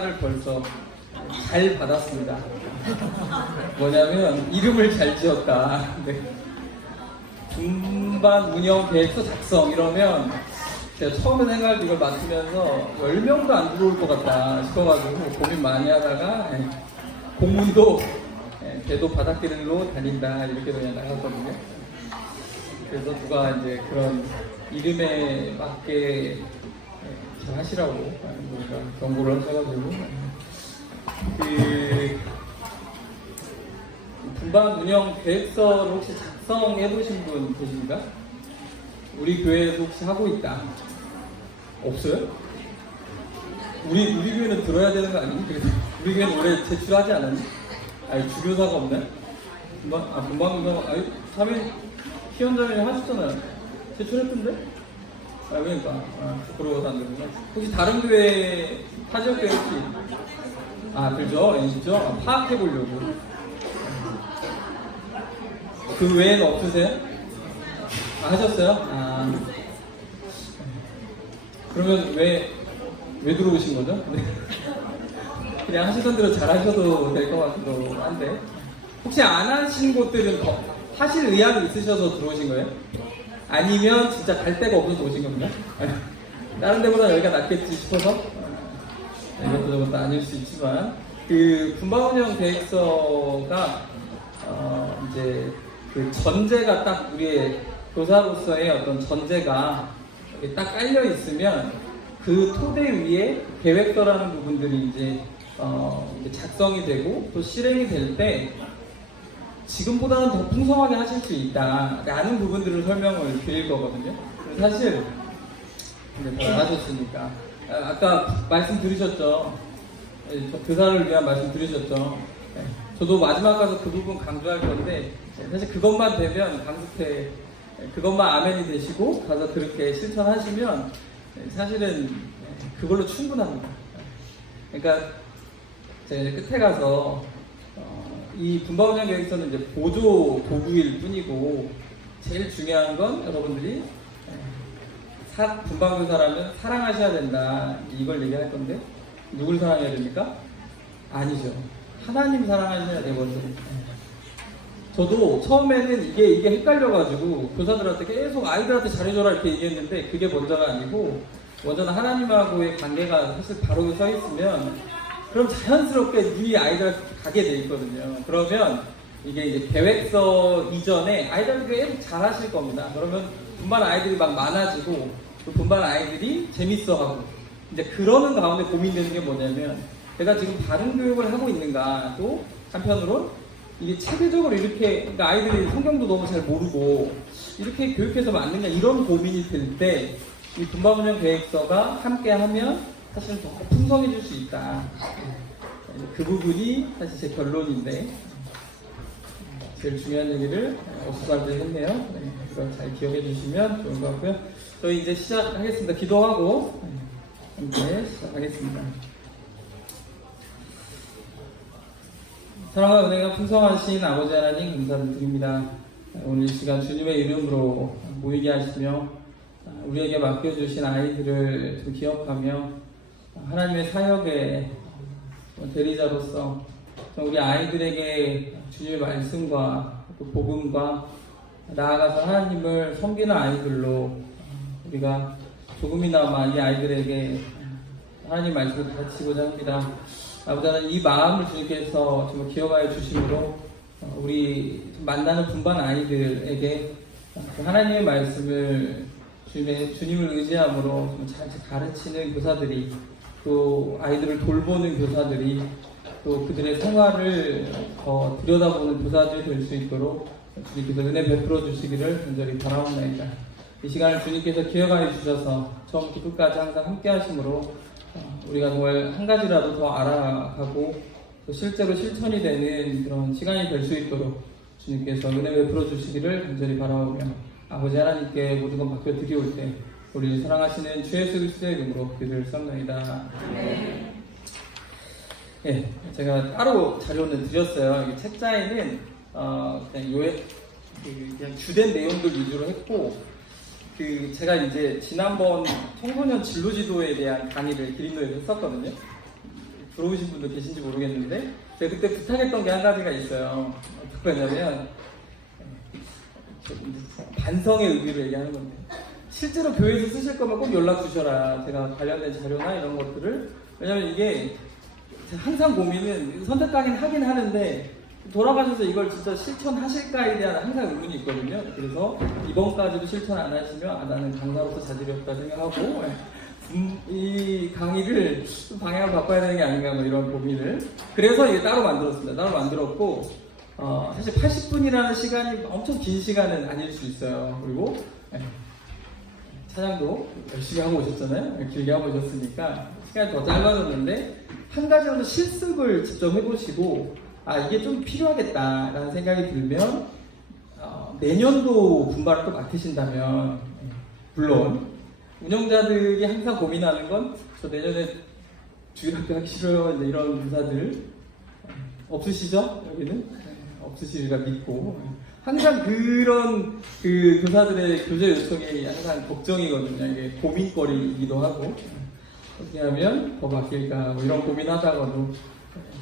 를 벌써 잘 받았습니다. 뭐냐면 이름을 잘 지었다. 네. 분반 운영 계획서 작성 이러면 제가 처음에 생각할 때 이걸 맡으면서 10명도 안 들어올 것 같다 싶어가지고 고민 많이 하다가 공문도 배도 바닷길로 다닌다 이렇게 그냥 나갔거든요. 그래서 누가 이제 그런 이름에 맞게 잘 하시라고 우리가 경고를 하셔가지고 그 분반 운영 계획서를 혹시 작성해 보신 분 계십니까? 우리 교회에서 혹시 하고 있다. 없어요? 우리 교회는 들어야 되는 거 아니니? 우리 교회는 올해 제출하지 않았니? 아니 주교사가 없네? 분반 운영 아니 3일 시연자님 하셨잖아요. 제출했던데? 그러니까 부끄러워서 안 되는구나. 혹시 다른 교회 타지역 교회 혹시 들죠? 있죠? 파악해 보려고. 그 외에는 없으세요? 하셨어요? 그러면 왜 들어오신 거죠? 그냥 하시던 대로 잘 하셔도 될 것 같기도 한데 혹시 안 하신 곳들은 하실 의향이 있으셔서 들어오신 거예요? 아니면 진짜 갈 데가 없어서 오신 겁니다? 다른 데보다 여기가 낫겠지 싶어서? 이것도 저것도 아닐 수 있지만 그 분반운영 계획서가 이제 그 전제가 딱 우리의 교사로서의 어떤 전제가 딱 깔려 있으면 그 토대 위에 계획서라는 부분들이 이제 작성이 되고 또 실행이 될 때 지금보다는 더 풍성하게 하실 수 있다라는 부분들을 설명을 드릴 거거든요. 사실 이제 다 하셨으니까 아까 말씀 들으셨죠? 교사를 위한 말씀 들으셨죠? 저도 마지막 가서 그 부분 강조할 건데 사실 그것만 되면 강습회 그것만 아멘이 되시고 가서 그렇게 실천하시면 사실은 그걸로 충분합니다. 그러니까 제가 끝에 가서 이 분반운영 계획서는 이제 보조 도구일 뿐이고 제일 중요한 건 여러분들이 분반교사라면 사랑하셔야 된다 이걸 얘기할 건데 누굴 사랑해야 됩니까? 아니죠. 하나님 사랑하셔야 되거든요. 저도 처음에는 이게 헷갈려가지고 교사들한테 계속 아이들한테 잘해줘라 이렇게 얘기했는데 그게 먼저가 아니고 먼저는 하나님하고의 관계가 사실 바로 서 있으면 그럼 자연스럽게 눈이 아이들한테 가게 돼 있거든요. 그러면 이게 이제 계획서 이전에 아이들한테 계속 잘하실 겁니다. 그러면 분반 아이들이 막 많아지고 그 분반 아이들이 재밌어하고 이제 그러는 가운데 고민되는 게 뭐냐면 내가 지금 바른 교육을 하고 있는가 또 한편으로 이게 체계적으로 이렇게 그러니까 아이들이 성경도 너무 잘 모르고 이렇게 교육해서 맞는가 이런 고민이 들 때 이 분반운영 계획서가 함께 하면 사실 더 풍성해질 수 있다. 그 부분이 사실 제 결론인데 제일 중요한 얘기를 어수선하게 했네요. 그걸 잘 기억해 주시면 좋을 것 같고요. 저희 이제 시작하겠습니다. 기도하고 함께 시작하겠습니다. 사랑과 은혜가 풍성하신 아버지 하나님 감사를 드립니다. 오늘 이 시간 주님의 이름으로 모이게 하시며 우리에게 맡겨주신 아이들을 좀 기억하며 하나님의 사역의 대리자로서 우리 아이들에게 주님의 말씀과 또 복음과 나아가서 하나님을 섬기는 아이들로 우리가 조금이나마 이 아이들에게 하나님 말씀을 가르치고자 합니다. 아버지 하나님 이 마음을 주님께서 정말 기억하여 주심으로 우리 만나는 분반 아이들에게 하나님의 말씀을 주님을 의지함으로 잘 가르치는 교사들이 또 아이들을 돌보는 교사들이 또 그들의 생활을 더 들여다보는 교사들이 될 수 있도록 주님께서 은혜 베풀어 주시기를 간절히 바라옵나이다. 이 시간을 주님께서 기억하여 주셔서 처음부터 끝까지 항상 함께 하심으로 우리가 정말 한 가지라도 더 알아가고 또 실제로 실천이 되는 그런 시간이 될 수 있도록 주님께서 은혜 베풀어 주시기를 간절히 바라오며 아버지 하나님께 모든 것 맡겨드리올 때 우리를 사랑하시는 주 예수 그리스도의 이름으로 기도를 쌉나이다. 예, 제가 따로 자료는 드렸어요. 책자에는 그냥 주된 내용들 위주로 했고 제가 이제 지난번 청소년 진로지도에 대한 강의를 기림도에서 했었거든요. 들어오신 분도 계신지 모르겠는데 제가 그때 부탁했던 게 한 가지가 있어요. 어떤 거냐면 반성의 의미를 얘기하는 건데 실제로 교회에서 쓰실 거면 꼭 연락 주셔라. 제가 관련된 자료나 이런 것들을 왜냐면 이게 항상 고민은 선택하긴 하긴 하는데 돌아가셔서 이걸 진짜 실천하실까에 대한 항상 의문이 있거든요. 그래서 이번까지도 실천 안 하시면 나는 강사로서 자질이 없다 생각하고 이 강의를 좀 방향을 바꿔야 되는 게 아닌가 뭐 이런 고민을 그래서 이게 따로 만들었습니다. 따로 만들었고 사실 80분이라는 시간이 엄청 긴 시간은 아닐 수 있어요. 그리고 차장도 열심히 하고 오셨잖아요. 길게 하고 오셨으니까 시간이 더 짧아졌는데 한 가지 정도 실습을 직접 해보시고 이게 좀 필요하겠다라는 생각이 들면 내년도 분발을 또 맡으신다면 물론 운영자들이 항상 고민하는 건 저 내년에 주일학교 하기 싫어요 이런 교사들 없으시죠? 여기는? 없으시리라 믿고 항상 그런 그 교사들의 교재 요청이 항상 걱정이거든요. 이게 고민거리이기도 하고 어떻게 하면 더 바뀔까 뭐 이런 고민하다가도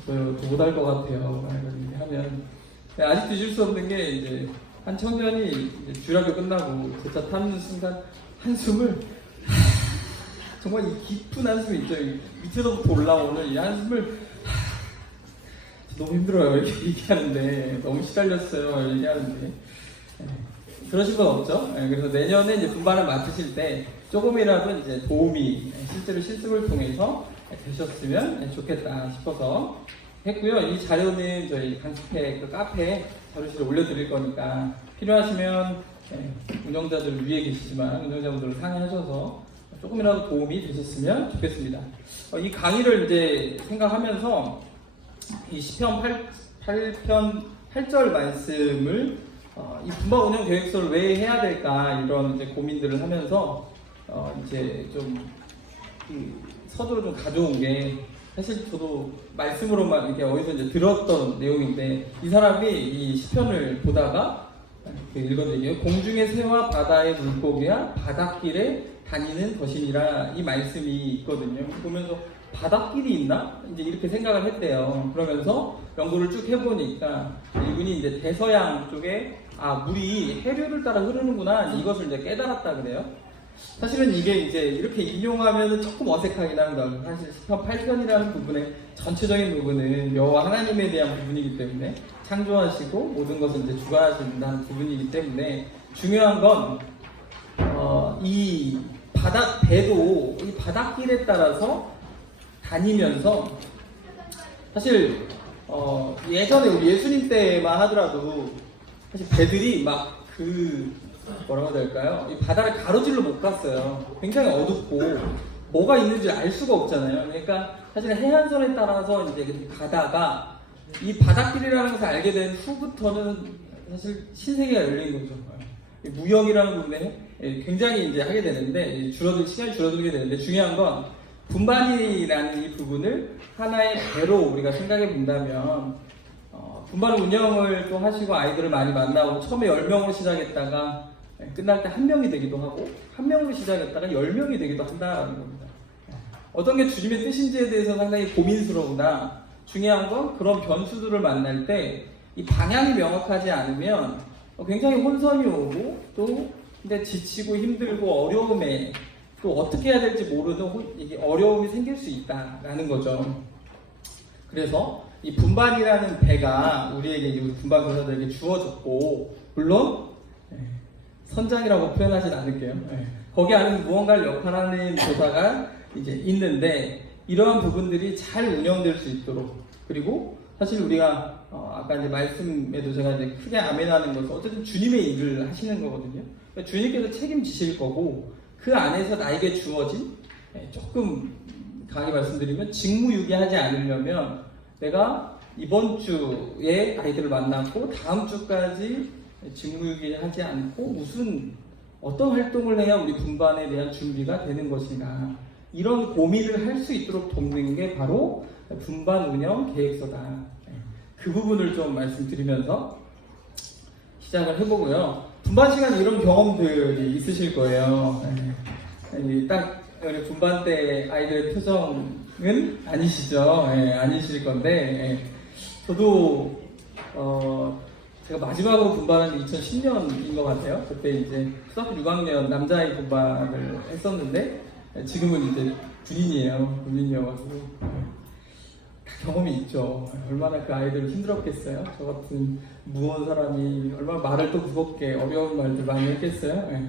저 못할 것 같아요. 이렇게 하면 아직도 잊을 수 없는 게 이제 한 청년이 이제 주일학교 끝나고 제차 타는 순간 한숨을 정말 이 깊은 한숨이 있죠. 밑에서부터 올라오는 이 한숨을 너무 힘들어요. 이렇게 얘기하는데 너무 시달렸어요. 얘기하는데 그러신 건 없죠. 그래서 내년에 이제 분반을 맡으실 때 조금이라도 이제 도움이 실제로 실습을 통해서 되셨으면 좋겠다 싶어서 했고요. 이 자료는 저희 강습회 그 카페에 자료실에 올려드릴 거니까 필요하시면 운영자들 위에 계시지만 운영자분들을 상의하셔서 조금이라도 도움이 되셨으면 좋겠습니다. 이 강의를 이제 생각하면서 이 시편 8편 8절 말씀을 이 분반 운영 계획서를 왜 해야 될까 이런 이제 고민들을 하면서 이제 좀 서두로 좀 가져온 게 사실 저도 말씀으로만 이렇게 어디서 이제 들었던 내용인데 이 사람이 이 시편을 보다가 읽어드릴게요. 공중의 새와 바다의 물고기야 바닷길에 다니는 것이니라 이 말씀이 있거든요. 보면서 바닷길이 있나? 이제 이렇게 생각을 했대요. 그러면서 연구를 쭉 해보니까 이분이 이제 대서양 쪽에 물이 해류를 따라 흐르는구나 이것을 이제 깨달았다 그래요. 사실은 이게 이제 이렇게 인용하면 조금 어색하긴 합니다. 사실 10편 8편이라는 부분의 전체적인 부분은 여호와 하나님에 대한 부분이기 때문에 창조하시고 모든 것을 이제 주관하신다는 부분이기 때문에 중요한 건 이 배도 이 바닷길에 따라서 다니면서 사실 예전에 우리 예수님 때만 하더라도 사실 배들이 막 뭐라고 해야 될까요? 이 바다를 가로질러 못 갔어요. 굉장히 어둡고 뭐가 있는지 알 수가 없잖아요. 그러니까 사실 해안선에 따라서 이제 가다가 이 바닷길이라는 것을 알게 된 후부터는 사실 신세계가 열린 거죠. 무역이라는 부분에 굉장히 이제 하게 되는데 시간이 줄어들게 되는데 중요한 건 분반이라는 이 부분을 하나의 배로 우리가 생각해 본다면 분반 운영을 또 하시고 아이들을 많이 만나고 처음에 10명으로 시작했다가 끝날 때 1명이 되기도 하고 1명으로 시작했다가 10명이 되기도 한다는 겁니다. 어떤 게 주님의 뜻인지에 대해서 상당히 고민스러우나 중요한 건 그런 변수들을 만날 때 이 방향이 명확하지 않으면 굉장히 혼선이 오고 또 근데 지치고 힘들고 어려움에 또 어떻게 해야 될지 모르는 이게 어려움이 생길 수 있다라는 거죠. 그래서 이 분반이라는 배가 우리에게 우리 분반 교사들에게 주어졌고 물론 선장이라고 표현하진 않을게요. 거기 안에 무언가를 역할하는 교사가 이제 있는데 이러한 부분들이 잘 운영될 수 있도록 그리고 사실 우리가 아까 이제 말씀에도 제가 이제 크게 아멘하는 것은 어쨌든 주님의 일을 하시는 거거든요. 그러니까 주님께서 책임지실 거고 그 안에서 나에게 주어진 조금 강하게 말씀드리면 직무유기하지 않으려면 내가 이번 주에 아이들을 만났고 다음 주까지 직무유기하지 않고 어떤 활동을 해야 우리 분반에 대한 준비가 되는 것인가 이런 고민을 할 수 있도록 돕는 게 바로 분반 운영 계획서다. 그 부분을 좀 말씀드리면서 시작을 해보고요. 분반 시간에 이런 경험들이 있으실 거예요. 딱 분반 때 아이들의 표정 아니시죠. 예, 아니실 건데, 예. 저도, 제가 마지막으로 분반한 게 2010년인 것 같아요. 그때 이제 초등학교 6학년 남자아이 분반을 했었는데, 지금은 이제 군인이어가지고, 다 경험이 있죠. 얼마나 그 아이들을 힘들었겠어요. 저 같은 무거운 사람이 얼마나 말을 또 무겁게 어려운 말들 많이 했겠어요. 예.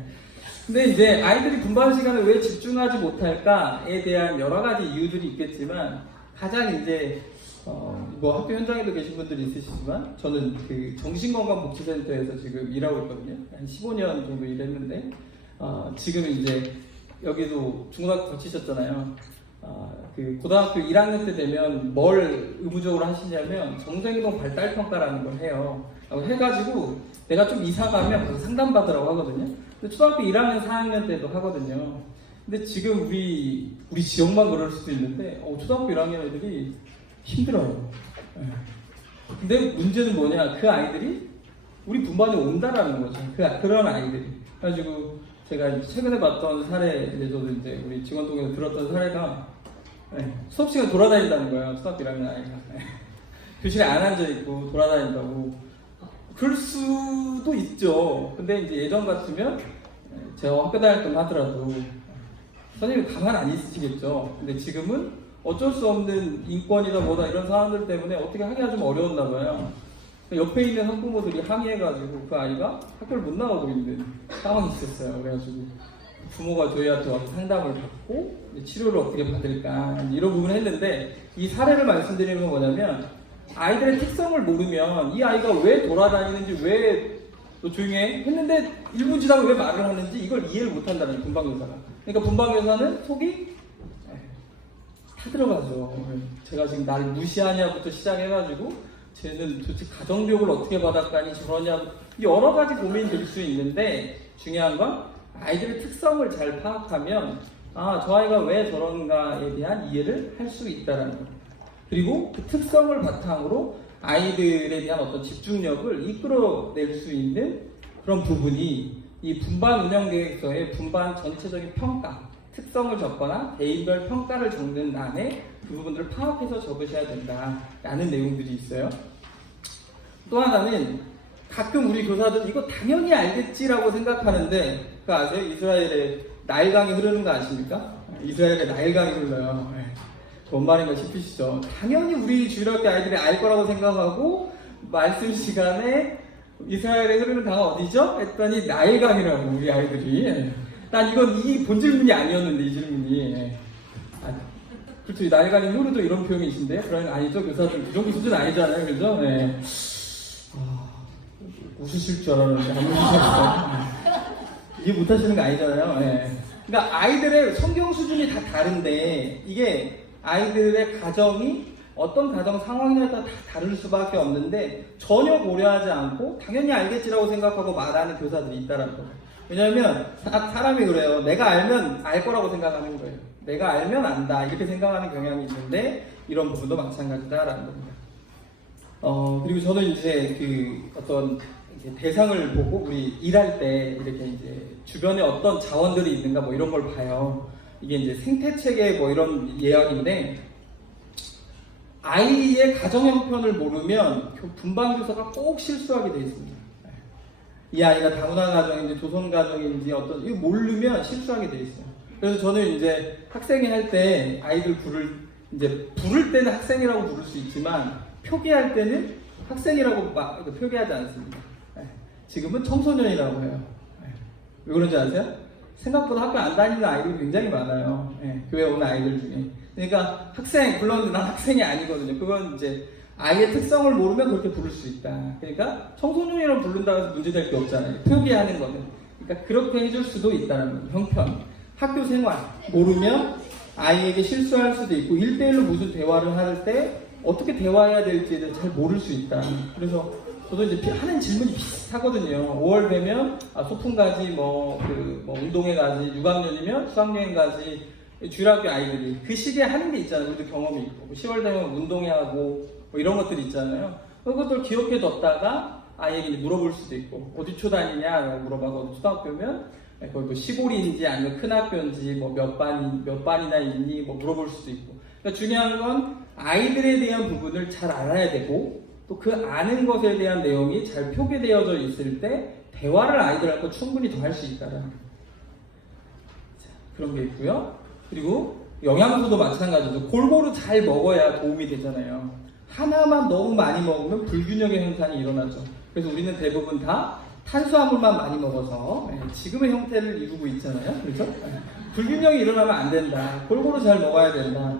근데 이제 아이들이 분반 시간에 왜 집중하지 못할까에 대한 여러 가지 이유들이 있겠지만 가장 이제 뭐 학교 현장에도 계신 분들이 있으시지만 저는 그 정신건강복지센터에서 지금 일하고 있거든요. 한 15년 정도 일했는데 지금 이제 여기도 중고등학교 거치셨잖아요. 그 고등학교 1학년 때 되면 뭘 의무적으로 하시냐면 정서행동 발달평가라는 걸 해요. 해가지고 내가 좀 이사 가면 가서 상담받으라고 하거든요. 근데 초등학교 1학년, 4학년 때도 하거든요. 근데 지금 우리 지역만 그럴 수도 있는데 초등학교 1학년 애들이 힘들어요. 근데 문제는 뭐냐? 그 아이들이 우리 분반에 온다라는 거죠. 그런 아이들이. 그래가지고 제가 최근에 봤던 사례, 이제 저도 이제 우리 직원동에서 들었던 사례가 수업 시간 돌아다닌다는 거예요. 초등학교 1학년 아이가. 교실에 안 앉아있고 돌아다닌다고. 그럴 수도 있죠. 근데 이제 예전 같으면 제가 학교 다닐 때만 하더라도 선생님이 가만 안 있으시겠죠. 근데 지금은 어쩔 수 없는 인권이다 뭐다 이런 사람들 때문에 어떻게 하기가 좀 어려웠나 봐요. 옆에 있는 학부모들이 항의해가지고 그 아이가 학교를 못 나가고 있는 상황이 있었어요. 그래가지고 부모가 저희한테 와서 상담을 받고 치료를 어떻게 받을까 이런 부분을 했는데 이 사례를 말씀드리는 건 뭐냐면 아이들의 특성을 모르면 이 아이가 왜 돌아다니는지 왜 너 조용해 했는데 1분 지나고 왜 말을 하는지 이걸 이해를 못한다는 분방교사가. 그러니까 분방교사는 속이 다 들어가죠. 제가 지금 날 무시하냐부터 시작해가지고 쟤는 도대체 가정교육을 어떻게 받았다니 저러냐 여러 가지 고민이 될 수 있는데 중요한 건 아이들의 특성을 잘 파악하면 저 아이가 왜 저런가에 대한 이해를 할 수 있다는 거예요. 그리고 그 특성을 바탕으로 아이들에 대한 어떤 집중력을 이끌어낼 수 있는 그런 부분이 이 분반 운영계획서의 분반 전체적인 평가, 특성을 적거나 개인별 평가를 적는欄에 그 부분들을 파악해서 적으셔야 된다라는 내용들이 있어요. 또 하나는 가끔 우리 교사들 이거 당연히 알겠지라고 생각하는데 그거 아세요? 이스라엘에 나일강이 흐르는 거 아십니까? 이스라엘에 나일강이 흘러요. 뭔 말인가 싶으시죠? 당연히 우리 주일학교 아이들이 알 거라고 생각하고 말씀 시간에 이스라엘에 흐르는 강은 어디죠? 했더니 나일강이라고 우리 아이들이. 난 이건 이 본 질문이 아니었는데 이 질문이. 그렇죠. 나일강이 흐르도 이런 표현이신데 그러면 아니죠? 교사들 그 정도 수준 아니잖아요. 그죠? 네. 웃으실 줄 알았는데 안 웃으셨어요. 이해 못하시는 거 아니잖아요. 네. 그러니까 아이들의 성경 수준이 다 다른데 이게 아이들의 가정이 어떤 가정 상황에 따라 다 다를 수밖에 없는데 전혀 고려하지 않고 당연히 알겠지라고 생각하고 말하는 교사들이 있다는 거예요. 왜냐하면 사람이 그래요. 내가 알면 알 거라고 생각하는 거예요. 내가 알면 안다 이렇게 생각하는 경향이 있는데 이런 부분도 마찬가지다라는 겁니다. 그리고 저는 이제 그 어떤 대상을 보고 우리 일할 때 이렇게 이제 주변에 어떤 자원들이 있는가 뭐 이런 걸 봐요. 이게 이제 생태체계 뭐 이런 예약인데 아이의 가정 형편을 모르면 분반교사가 꼭 실수하게 돼 있습니다. 이 아이가 다문화 가정인지 조선 가정인지 어떤 이거 모르면 실수하게 돼 있어요. 그래서 저는 이제 학생회 할 때 아이들 부를 때는 학생이라고 부를 수 있지만 표기할 때는 학생이라고 표기하지 않습니다. 지금은 청소년이라고 해요. 왜 그런지 아세요? 생각보다 학교 안 다니는 아이들이 굉장히 많아요. 교회 오는 아이들 중에. 그러니까 학생 불렀는데 난 학생이 아니거든요. 그건 이제 아이의 특성을 모르면 그렇게 부를 수 있다. 그러니까 청소년이라고 부른다고 해서 문제될 게 없잖아요. 표기하는 거는. 그러니까 그렇게 해줄 수도 있다는 형편. 학교 생활 모르면 아이에게 실수할 수도 있고 1대1로 무슨 대화를 할 때 어떻게 대화해야 될지에 대해서 잘 모를 수 있다. 그래서 저도 이제 하는 질문이 비슷하거든요. 5월 되면 소풍 가지, 운동회 가지, 6학년이면 수학여행 가지, 주일학교 아이들이 그 시기에 하는 게 있잖아요. 우리도 경험이 있고 10월 되면 운동회 하고 뭐 이런 것들이 있잖아요. 그것들 기억해 뒀다가 아이에게 물어볼 수도 있고 어디 초 다니냐 물어봐서 초등학교면 거기 뭐 시골인지 아니면 큰 학교인지 뭐 몇 반이나 있니 뭐 물어볼 수도 있고 그러니까 중요한 건 아이들에 대한 부분을 잘 알아야 되고 또 그 아는 것에 대한 내용이 잘 표기되어져 있을 때 대화를 아이들하고 충분히 더 할 수 있다라는 거예요. 그런 게 있고요. 그리고 영양소도 마찬가지죠. 골고루 잘 먹어야 도움이 되잖아요. 하나만 너무 많이 먹으면 불균형의 현상이 일어나죠. 그래서 우리는 대부분 다 탄수화물만 많이 먹어서 지금의 형태를 이루고 있잖아요. 그렇죠? 불균형이 일어나면 안 된다. 골고루 잘 먹어야 된다.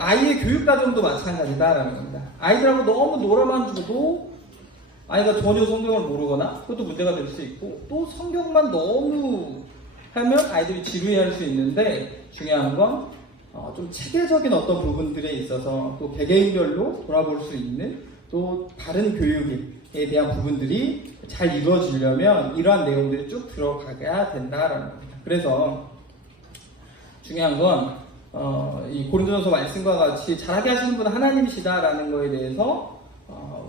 아이의 교육 과정도 마찬가지다라는 겁니다. 아이들하고 너무 놀아만 줘도 아이가 전혀 성경을 모르거나 그것도 문제가 될 수 있고 또 성경만 너무 하면 아이들이 지루해할 수 있는데 중요한 건 좀 체계적인 어떤 부분들에 있어서 또 개개인별로 돌아볼 수 있는 또 다른 교육에 대한 부분들이 잘 이루어지려면 이러한 내용들이 쭉 들어가야 된다라는 겁니다. 그래서 중요한 건 이 고린도전서 말씀과 같이 잘하게 하시는 분은 하나님이시다라는 거에 대해서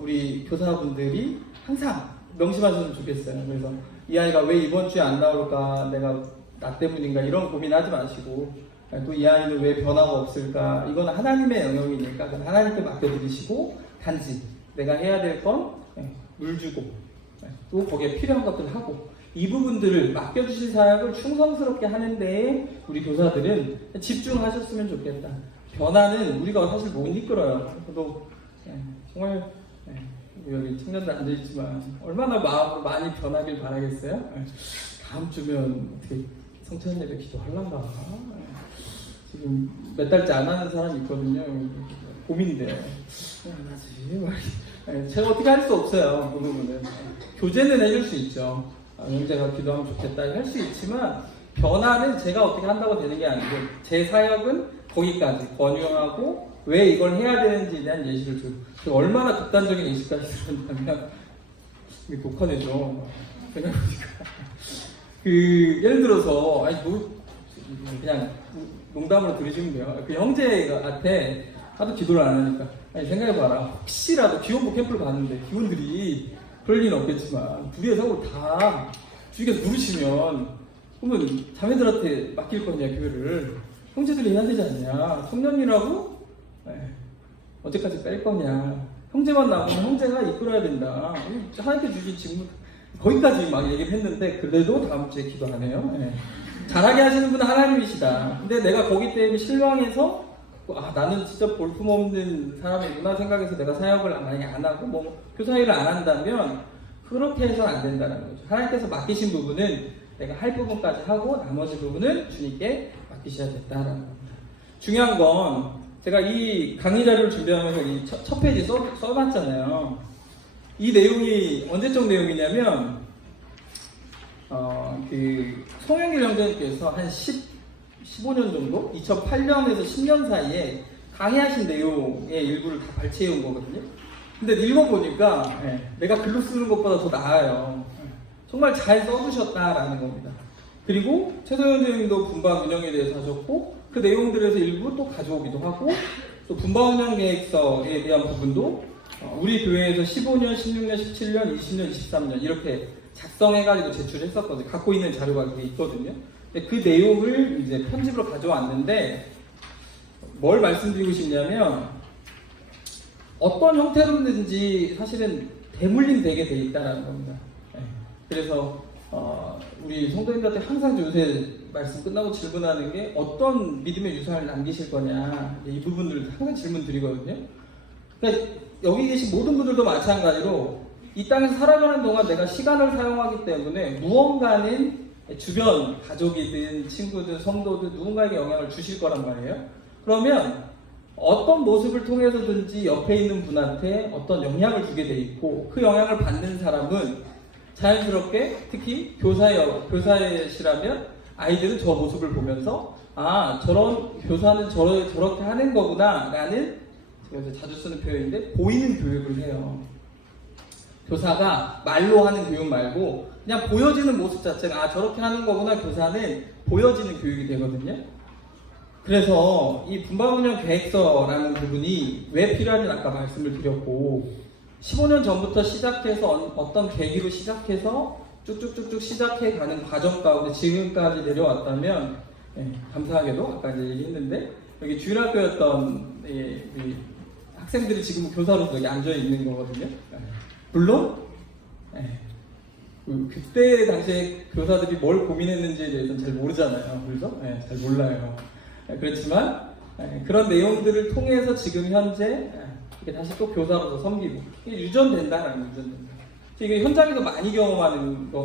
우리 교사분들이 항상 명심하셨으면 좋겠어요. 그래서 이 아이가 왜 이번 주에 안 나올까, 내가 나 때문인가 이런 고민하지 마시고 또 이 아이는 왜 변화가 없을까, 이건 하나님의 영역이니까 그건 하나님께 맡겨드리시고 단지 내가 해야 될 건 물 주고 또 거기에 필요한 것들을 하고 이 부분들을 맡겨주신 사역을 충성스럽게 하는 데에 우리 교사들은 집중하셨으면 좋겠다. 변화는 우리가 사실 못 이끌어요. 저도 정말 여기 청년들 앉아있지만 얼마나 마음으로 많이 변하길 바라겠어요. 다음 주면 어떻게 성찬 예배 기도하려나 지금 몇 달째 안 하는 사람이 있거든요. 고민돼. 제가 어떻게 할 수 없어요. 그 부분은 교제는 해줄 수 있죠. 형제가 기도하면 좋겠다 할 수 있지만 변화는 제가 어떻게 한다고 되는 게 아니고 제 사역은 거기까지 권유하고 왜 이걸 해야 되는지에 대한 예시를 주고 얼마나 극단적인 예시까지 들었냐면 이게 녹화되죠. 생각해보니까 예를 들어서 그냥 농담으로 들으시면 돼요. 그 형제한테 하도 기도를 안 하니까 생각해봐라. 혹시라도 기원부 캠프를 갔는데 기원들이 그럴 리는 없겠지만 둘이 서로 다 주위에서 누르시면 그러면 자매들한테 맡길 거냐 교회를 형제들이 해야 되지 않냐. 청년이라고 언제까지 뺄 거냐. 형제만 나오면 형제가 이끌어야 된다. 하나님께 주신 직무 거기까지 막 얘기를 했는데 그래도 다음 주에 기도 안 해요. 잘하게 하시는 분은 하나님이시다. 근데 내가 거기 때문에 실망해서 나는 진짜 볼품없는 사람이구나 생각해서 내가 사역을 만약에 안 하고 교사 일을 안 한다면 그렇게 해서는 안 된다는 거죠. 하나님께서 맡기신 부분은 내가 할 부분까지 하고 나머지 부분은 주님께 맡기셔야 된다는 겁니다. 중요한 건 제가 이 강의 자료를 준비하면서 이 첫 페이지 써놨잖아요. 이 내용이 언제적 내용이냐면 송영길 형제님께서 한 15년 정도? 2008년에서 10년 사이에 강의하신 내용의 일부를 다 발췌해 온 거거든요. 근데 읽어보니까 내가 글로 쓰는 것보다 더 나아요. 정말 잘 써주셨다라는 겁니다. 그리고 최소영 선생님도 분방 운영에 대해서 하셨고 그 내용들에서 일부 또 가져오기도 하고 또 분방 운영 계획서에 대한 부분도 우리 교회에서 15년, 16년, 17년, 20년, 23년 이렇게 작성해가지고 제출했었거든요. 갖고 있는 자료가 그게 있거든요. 그 내용을 이제 편집으로 가져왔는데 뭘 말씀드리고 싶냐면 어떤 형태로든지 사실은 대물림 되게 돼 있다는 겁니다. 그래서 우리 성도님들한테 항상 요새 말씀 끝나고 질문하는 게 어떤 믿음의 유산을 남기실 거냐 이 부분들을 항상 질문 드리거든요. 그러니까 여기 계신 모든 분들도 마찬가지로 이 땅에서 살아가는 동안 내가 시간을 사용하기 때문에 무언가는 주변 가족이든 친구든 성도든 누군가에게 영향을 주실 거란 말이에요. 그러면 어떤 모습을 통해서든지 옆에 있는 분한테 어떤 영향을 주게 돼 있고 그 영향을 받는 사람은 자연스럽게 특히 교사이시라면 아이들은 저 모습을 보면서 저런 교사는 저렇게 하는 거구나 라는 제가 자주 쓰는 표현인데 보이는 교육을 해요. 교사가 말로 하는 교육 말고 그냥 보여지는 모습 자체가 저렇게 하는 거구나. 교사는 보여지는 교육이 되거든요. 그래서 이 분방운영 계획서라는 부분이 왜 필요한지 아까 말씀을 드렸고 15년 전부터 시작해서 어떤 계기로 시작해서 쭉쭉쭉쭉 시작해 가는 과정 가운데 지금까지 내려왔다면 감사하게도 아까 이제 얘기했는데 여기 주일학교였던 이 학생들이 지금 교사로서 여기 앉아 있는 거거든요. 물론 그때 당시에 교사들이 뭘 고민했는지에 대해서는 잘 모르잖아요. 그렇죠? 잘 몰라요. 그렇지만 그런 내용들을 통해서 지금 현재 이게 다시 또 교사로서 섬기고 이게 유전된다라는 유전된다. 이게 현장에서 많이 경험하거든요.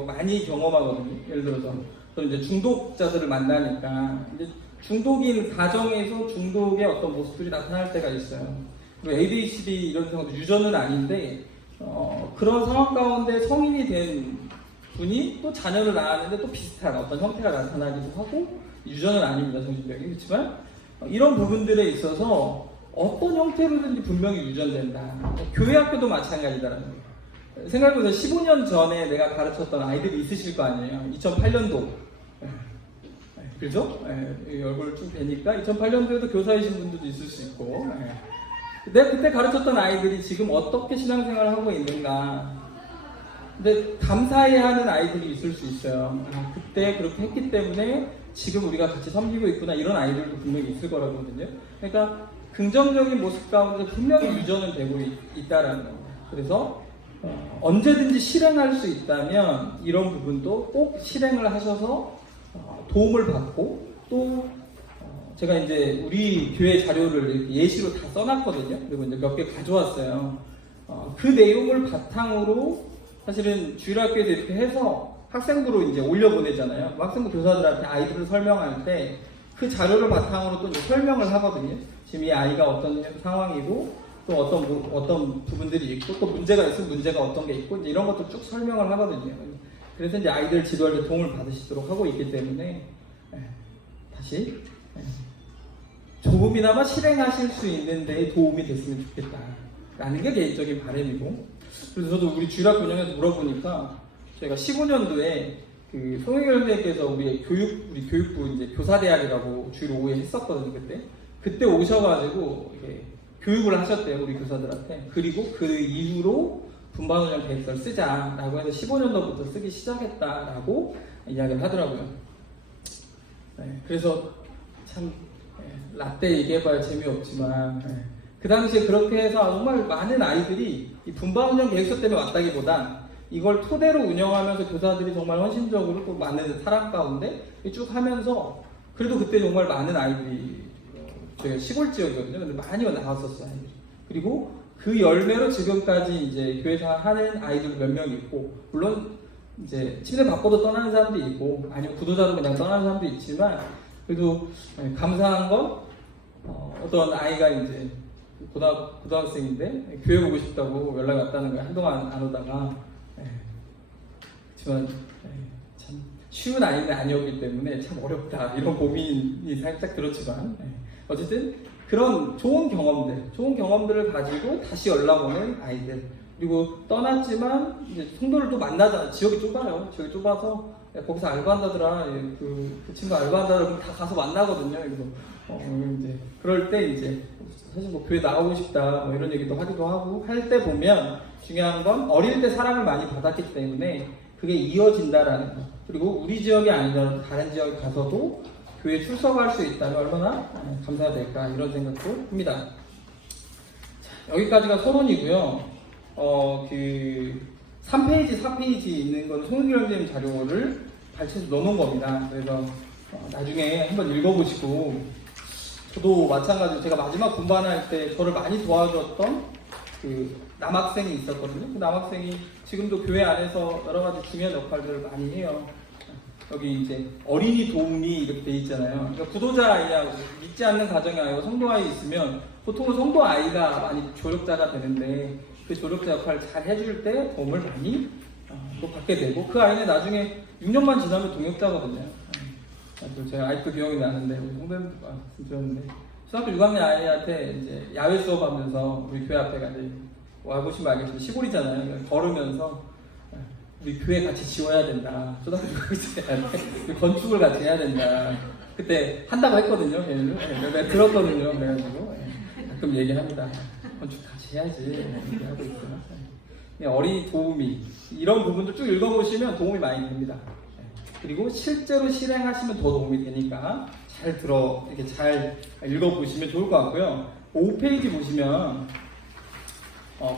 예를 들어서 저는 이제 중독자들을 만나니까 이제 중독인 가정에서 중독의 어떤 모습들이 나타날 때가 있어요. 그리고 ADHD 이런 경우도 유전은 아닌데 그런 상황 가운데 성인이 된 분이 또 자녀를 낳았는데 또 비슷한 어떤 형태가 나타나기도 하고 유전은 아닙니다. 정신병이. 그렇지만 이런 부분들에 있어서 어떤 형태로든지 분명히 유전된다. 교회 학교도 마찬가지다라는 거예요. 생각해보세요. 15년 전에 내가 가르쳤던 아이들이 있으실 거 아니에요. 2008년도. 그죠? 얼굴 쭉 되니까 2008년도에도 교사이신 분들도 있을 수 있고. 내가 그때 가르쳤던 아이들이 지금 어떻게 신앙생활을 하고 있는가. 근데 감사해야 하는 아이들이 있을 수 있어요. 그때 그렇게 했기 때문에 지금 우리가 같이 섬기고 있구나. 이런 아이들도 분명히 있을 거라거든요. 그러니까 긍정적인 모습 가운데 분명히 유전은 되고 있다라는 겁니다. 그래서 언제든지 실행할 수 있다면 이런 부분도 꼭 실행을 하셔서 도움을 받고 또 제가 이제 우리 교회 자료를 예시로 다 써놨거든요. 그리고 이제 몇 개 가져왔어요. 그 내용을 바탕으로 사실은 주일학교에서 이렇게 해서 학생부로 이제 올려보내잖아요. 학생부 교사들한테 아이들을 설명할 때 그 자료를 바탕으로 또 이제 설명을 하거든요. 지금 이 아이가 어떤 상황이고 또 어떤 부분들이 있고 또 문제가 있으면 문제가 어떤 게 있고 이제 이런 것도 쭉 설명을 하거든요. 그래서 이제 아이들 지도할 때 도움을 받으시도록 하고 있기 때문에 다시 조금이나마 실행하실 수 있는 데 도움이 됐으면 좋겠다라는 게 개인적인 바람이고 그래서 저도 우리 주일학교 운영에서 물어보니까 저희가 15년도에 그 송혜결 선생님께서 우리 교육부 이제 교사대학이라고 주일 오후에 했었거든요. 그때 오셔가지고 이렇게 교육을 하셨대요. 우리 교사들한테. 그리고 그 이후로 분반운영 계획서를 쓰자라고 해서 15년도부터 쓰기 시작했다라고 이야기를 하더라고요. 그래서 참 라떼 얘기해봐야 재미없지만 그 당시에 그렇게 해서 정말 많은 아이들이 이 분반운영 계획서 때문에 왔다기보다 이걸 토대로 운영하면서 교사들이 정말 헌신적으로 또 많은 사람 가운데 쭉 하면서 그래도 그때 정말 많은 아이들이 저희가 시골 지역이거든요. 근데 많이 나왔었어요. 아이들이. 그리고 그 열매로 지금까지 이제 교회에서 하는 아이들 몇 명 있고 물론 이제 침대 바꿔도 떠나는 사람도 있고 아니면 구도자로 그냥 떠나는 사람도 있지만 그래도 감사한 건 어떤 아이가 이제 고등학생인데 교회 보고 싶다고 연락이 왔다는 거예요. 한동안 안 오다가 그렇지만 참 쉬운 아이는 아니었기 때문에 참 어렵다 이런 고민이 살짝 들었지만 어쨌든 그런 좋은 경험들을 가지고 다시 연락 오는 아이들 그리고 떠났지만 이제 성도를 또 만나잖아요. 지역이 좁아요. 지역이 좁아서 거기서 알바한다더라. 그 친구 알바한다더라. 그럼 다 가서 만나거든요. 그래서 이제 그럴 때 이제 사실 뭐 교회 나가고 싶다 뭐 이런 얘기도 하기도 하고 할 때 보면 중요한 건 어릴 때 사랑을 많이 받았기 때문에 그게 이어진다라는 거. 그리고 우리 지역이 아니더라도 다른 지역에 가서도 교회에 출석할 수 있다면 얼마나 감사될까 이런 생각도 합니다. 자, 여기까지가 서론이고요. 그 3페이지, 4페이지 있는 건 송은길 선생님 자료를 발췌해서 넣어놓은 겁니다. 그래서 나중에 한번 읽어보시고 저도 마찬가지로 제가 마지막 분반할 때 저를 많이 도와줬던 그 남학생이 있었거든요. 그 남학생이 지금도 교회 안에서 여러 가지 중요한 역할들을 많이 해요. 여기 이제 어린이 도움이 이렇게 돼 있잖아요. 그러니까 구도자 아이하고 믿지 않는 가정의 아이와 성도 아이 있으면 보통은 성도 아이가 많이 조력자가 되는데 그 조력자 역할을 잘 해줄 때 도움을 많이 또 받게 되고 그 아이는 나중에 6년만 지나면 동역자거든요. 제가 아직도 기억이 나는데 성도님 들었는데 초등학교 6학년 아이한테 이제 야외 수업하면서 우리 교회 앞에 가지 와보시면 알겠지만 시골이잖아요. 걸으면서 우리 교회 같이 지어야 된다. 초등학교 6학년 건축을 같이 해야 된다. 그때 한다고 했거든요. 내가 들었거든요. 그래가지고 가끔 얘기합니다. 건축 같이 해야지. 얘기하고 있어요. 어린이 도우미 이런 부분도 쭉 읽어보시면 도움이 많이 됩니다. 그리고 실제로 실행하시면 더 도움이 되니까 이렇게 잘 읽어보시면 좋을 것 같고요. 5페이지 보시면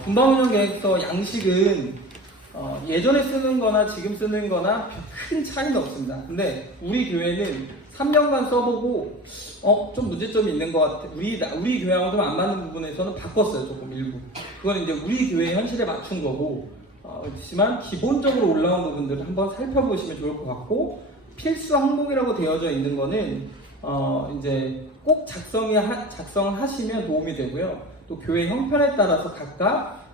분방운영 계획서 양식은 예전에 쓰는 거나 지금 쓰는 거나 큰 차이는 없습니다. 근데 우리 교회는 3년간 써보고 좀 문제점이 있는 것 같아. 우리 교회하고 좀 안 맞는 부분에서는 바꿨어요. 조금 일부. 그건 이제 우리 교회 현실에 맞춘 거고 그렇지만 기본적으로 올라온 부분들을 한번 살펴보시면 좋을 것 같고, 필수 항목이라고 되어져 있는 거는 이제 꼭 작성하시면 도움이 되고요. 또 교회 형편에 따라서 각각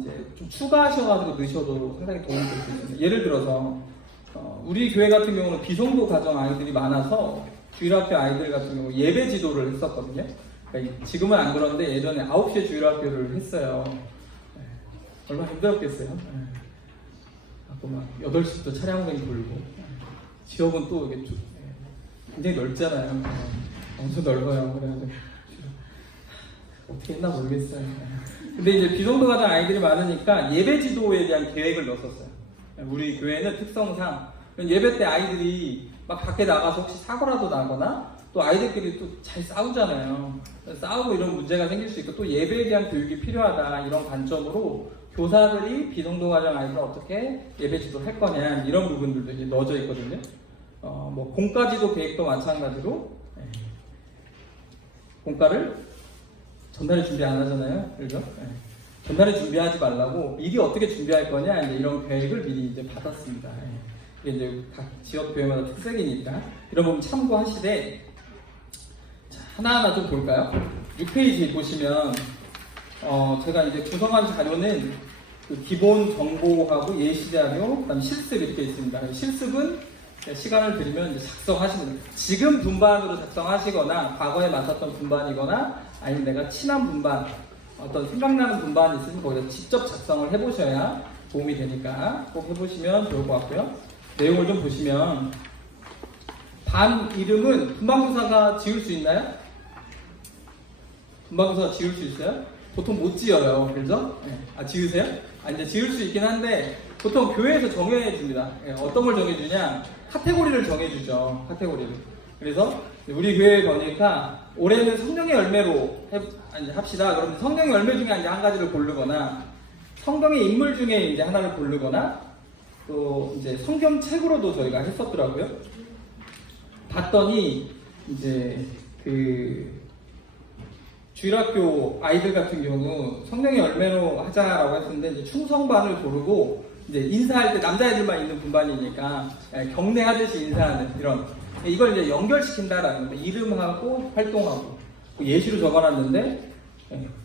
이제 좀 추가하셔가지고 넣으셔도 상당히 도움이 될 수 있습니다. 예를 들어서 우리 교회 같은 경우는 비성도 가정 아이들이 많아서 주일학교 아이들 같은 경우 예배 지도를 했었거든요. 그러니까 지금은 안 그런데 예전에 9시에 주일학교를 했어요. 얼마나 힘들었겠어요. 아까 막 8시부터 차량운행 돌고, 지역은 또 이게 굉장히 넓잖아요. 엄청 넓어요. 그래가지고 어떻게 했나 모르겠어요. 근데 이제 비성도 가정 아이들이 많으니까 예배 지도에 대한 계획을 넣었었어요. 우리 교회는 특성상 예배 때 아이들이 막 밖에 나가서 혹시 사고라도 나거나 또 아이들끼리 또 잘 싸우잖아요. 싸우고 이런 문제가 생길 수 있고 또 예배에 대한 교육이 필요하다, 이런 관점으로 교사들이 비성도 가정 아이들을 어떻게 예배 지도를 할 거냐, 이런 부분들도 이제 넣어져 있거든요. 뭐 공과지도 계획도 마찬가지로 공과를 전날에 준비 안 하잖아요. 그죠? 전날에 준비하지 말라고 미리 어떻게 준비할 거냐, 이제 이런 계획을 미리 이제 받았습니다. 이게 이제 각 지역 교회마다 특색이니까 이런 부분 참고하시되, 자, 하나하나 좀 볼까요? 6페이지 보시면 제가 이제 구성한 자료는 그 기본 정보하고 예시 자료, 그다음 실습 이렇게 있습니다. 실습은 시간을 드리면 이제 작성하시면 됩니다. 지금 분반으로 작성하시거나 과거에 맡았던 분반이거나 아니면 내가 친한 분반, 어떤 생각나는 분반이 있으면 거기다 직접 작성을 해보셔야 도움이 되니까 꼭 해보시면 좋을 것 같고요. 내용을 좀 보시면 반 이름은 분반교사가 지을 수 있나요? 분반교사가 지을 수 있어요? 보통 못 지어요. 그죠? 지으세요? 이제 지을 수 있긴 한데 보통 교회에서 정해줍니다. 어떤 걸 정해주냐? 카테고리를 정해주죠. 카테고리를. 그래서 우리 교회에 보니까 올해는 성령의 열매로 합시다. 그러면 성령의 열매 중에 이제 한 가지를 고르거나 성경의 인물 중에 이제 하나를 고르거나 또 이제 성경책으로도 저희가 했었더라고요. 봤더니 이제 그 주일학교 아이들 같은 경우 성령의 열매로 하자라고 했었는데 이제 충성반을 고르고 이제 인사할 때 남자애들만 있는 분반이니까 경례하듯이 인사하는 이런, 이걸 이제 연결시킨다라는 거, 이름하고 활동하고 예시로 적어놨는데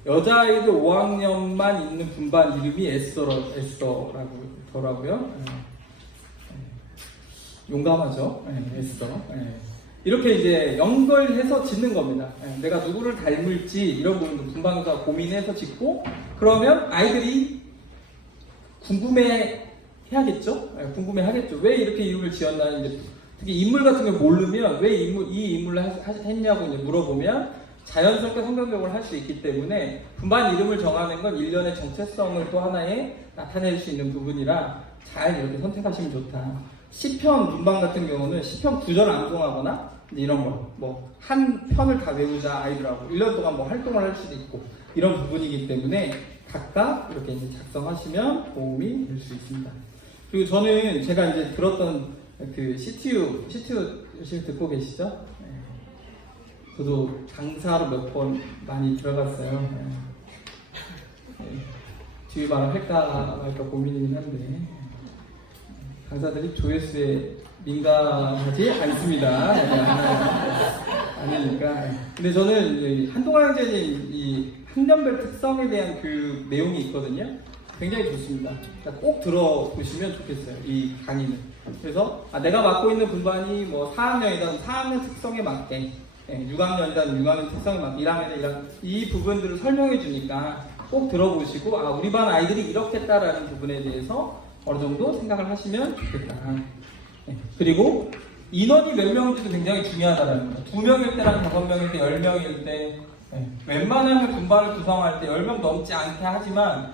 여자아이들 5학년만 있는 분반 이름이 에스더라고 더라고요. 용감하죠. 에스더. 이렇게 이제 연결해서 짓는 겁니다. 내가 누구를 닮을지 이런 부분도 분반교사가 고민해서 짓고, 그러면 아이들이 궁금해해야겠죠. 궁금해하겠죠. 왜 이렇게 이름을 지었나, 이제 특히 인물 같은 걸 모르면 왜 이 인물을 했냐고 이제 물어보면 자연스럽게 성경 교육을 할 수 있기 때문에 분반 이름을 정하는 건 일련의 정체성을 또 하나에 나타낼 수 있는 부분이라 잘 이렇게 선택하시면 좋다. 시편 분반 같은 경우는 시편 9절 암송하거나 이런 거, 뭐 한 편을 다 외우자 아이들하고 1년 동안 뭐 활동을 할 수도 있고 이런 부분이기 때문에 각각 이렇게 이제 작성하시면 도움이 될 수 있습니다. 그리고 저는 제가 이제 들었던 그 CTU 열심히 듣고 계시죠? 저도 강사로 몇 번 많이 들어갔어요. 뒤에 말을 할까 말까 고민이긴 한데 강사들이 조회수에 민감하지 않습니다. 아니니까. 근데 저는 한동안 형제님 이 학년별 특성에 대한 그 내용이 있거든요. 굉장히 좋습니다. 꼭 들어보시면 좋겠어요. 이 강의는. 그래서 내가 맡고 있는 분반이 뭐 4학년이다. 4학년 특성에 맞게, 6학년이다. 6학년 특성에 맞게, 1학년이다. 이 부분들을 설명해 주니까 꼭 들어보시고 우리 반 아이들이 이렇겠다라는 부분에 대해서 어느 정도 생각을 하시면 좋겠다. 그리고 인원이 몇 명인지도 굉장히 중요하다는 거예요. 2명일 때랑 5명일 때, 10명일 때, 웬만하면 분반을 구성할 때 10명 넘지 않게 하지만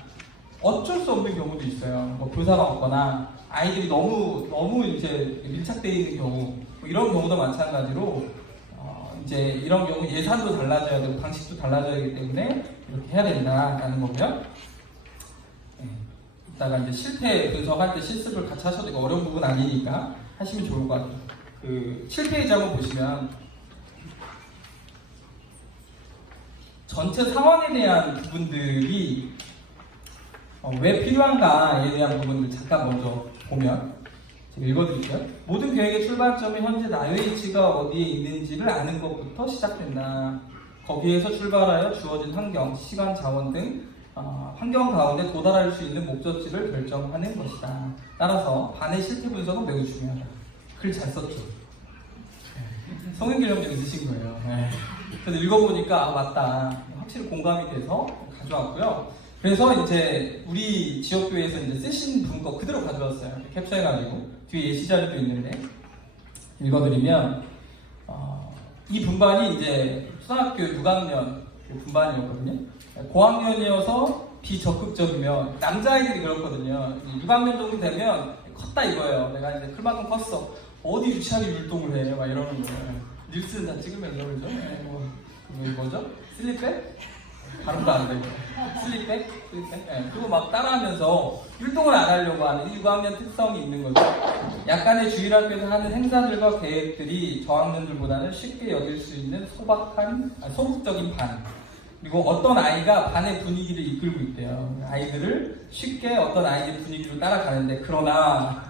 어쩔 수 없는 경우도 있어요. 뭐 교사가 없거나 아이들이 너무 이제 밀착되어 있는 경우, 뭐 이런 경우도 마찬가지로 이제 이런 경우 예산도 달라져야 되고 방식도 달라져야 하기 때문에 이렇게 해야 된다라는 거고요. 네. 이따가 이제 실패 분석할 때 실습을 같이 하셔도 이거 어려운 부분 아니니까 하시면 좋을 것 같아요. 그 7페이지 한번 보시면 전체 상황에 대한 부분들이 왜 필요한가에 대한 부분을 잠깐 먼저 보면 제가 읽어드릴게요. 모든 계획의 출발점은 현재 나의 위치가 어디에 있는지를 아는 것부터 시작된다. 거기에서 출발하여 주어진 환경, 시간, 자원 등 환경 가운데 도달할 수 있는 목적지를 결정하는 것이다. 따라서 반의 실패 분석은 매우 중요하다. 글 잘 썼죠? 성인기념 좀 있으신 거예요. 네. 그래서 읽어보니까 맞다. 확실히 공감이 돼서 가져왔고요. 그래서 이제 우리 지역교회에서 이제 쓰신 분 거 그대로 가져왔어요. 캡처해가지고 뒤에 예시 자료도 있는데 읽어드리면 이 분반이 이제 초등학교 6학년 분반이었거든요. 고학년이어서 비적극적이면 남자아이들이 그렇거든요. 6학년 정도 되면 컸다 이거예요. 내가 이제 클만큼 컸어. 어디 유치하게 율동을 해? 막 이러는 거예요. 뉴스는 다 찍으면 이러죠. 뭐죠? 슬립백? 발음도 안 되고. 슬립백? 네. 그리고 막 따라하면서 율동을 안 하려고 하는 6학년 특성이 있는 거죠. 약간의 주일학교에서 하는 행사들과 계획들이 저학년들보다는 쉽게 여길 수 있는 소극적인 반. 그리고 어떤 아이가 반의 분위기를 이끌고 있대요. 아이들을 쉽게 어떤 아이들 분위기로 따라가는데 그러나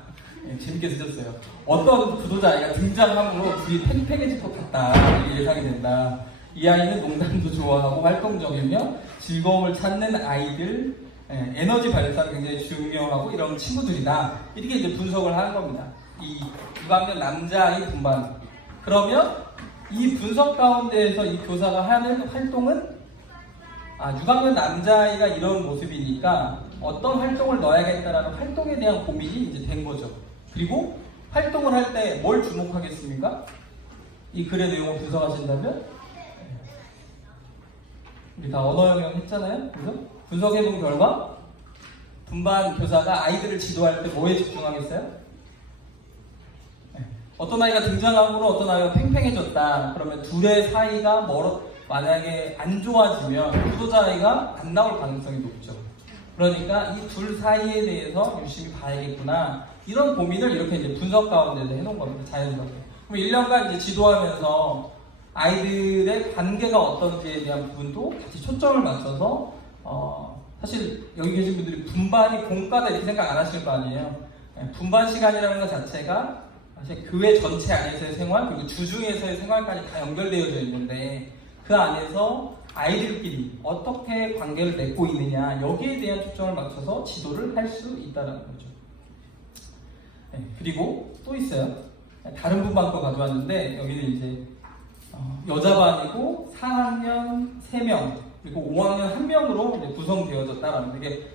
재밌게 쓰셨어요. 어떤 구도자 아이가 등장함으로 둘이 팽팽해질 것 같다. 이렇게 예상이 된다. 이 아이는 농담도 좋아하고 활동적이며 즐거움을 찾는 아이들, 에너지 발산이 굉장히 중요하고 이런 친구들이다. 이렇게 이제 분석을 하는 겁니다. 이 6학년 남자아이 분반. 그러면 이 분석 가운데에서 이 교사가 하는 활동은 6학년 남자아이가 이런 모습이니까 어떤 활동을 넣어야겠다라는 활동에 대한 고민이 이제 된 거죠. 그리고 활동을 할 때 뭘 주목하겠습니까? 이 글의 내용을 분석하신다면 우리 다 언어 영역 했잖아요. 그래서 분석해본 결과 분반 교사가 아이들을 지도할 때 뭐에 집중하겠어요? 어떤 아이가 등장함으로 어떤 아이가 팽팽해졌다. 그러면 둘의 사이가 만약에 안 좋아지면 구도자 아이가 안 나올 가능성이 높죠. 그러니까 이 둘 사이에 대해서 유심히 봐야겠구나. 이런 고민을 이렇게 이제 분석 가운데서 해놓은 겁니다. 자연스럽게. 그럼 1년간 이제 지도하면서 아이들의 관계가 어떤지에 대한 부분도 같이 초점을 맞춰서 사실 여기 계신 분들이 분반이 공과다 이렇게 생각 안 하실 거 아니에요. 분반 시간이라는 것 자체가 사실 교회 전체 안에서의 생활 그리고 주중에서의 생활까지 다 연결되어져 있는데 그 안에서 아이들끼리 어떻게 관계를 맺고 있느냐 여기에 대한 초점을 맞춰서 지도를 할 수 있다는 거죠. 그리고 또 있어요. 다른 분반 거 가져왔는데 여기는 이제 여자 반이고 4학년 3명 그리고 5학년 1명으로 구성되어졌다라는 게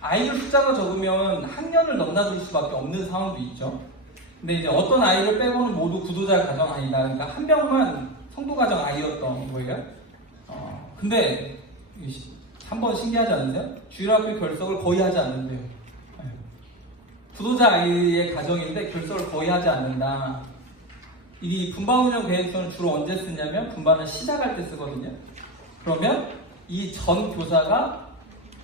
아이들 숫자가 적으면 학년을 넘나들 수밖에 없는 상황도 있죠. 근데 이제 어떤 아이를 빼고는 모두 구도자 가정 아이다. 그러니까 한 명만 성도 가정 아이였던 거예요. 근데 한번 신기하지 않으세요? 주일학교 결석을 거의 하지 않는데요. 구도자 아이의 가정인데 결석을 거의 하지 않는다. 이 분반 운영 계획서는 주로 언제 쓰냐면 분반을 시작할 때 쓰거든요. 그러면 이 전 교사가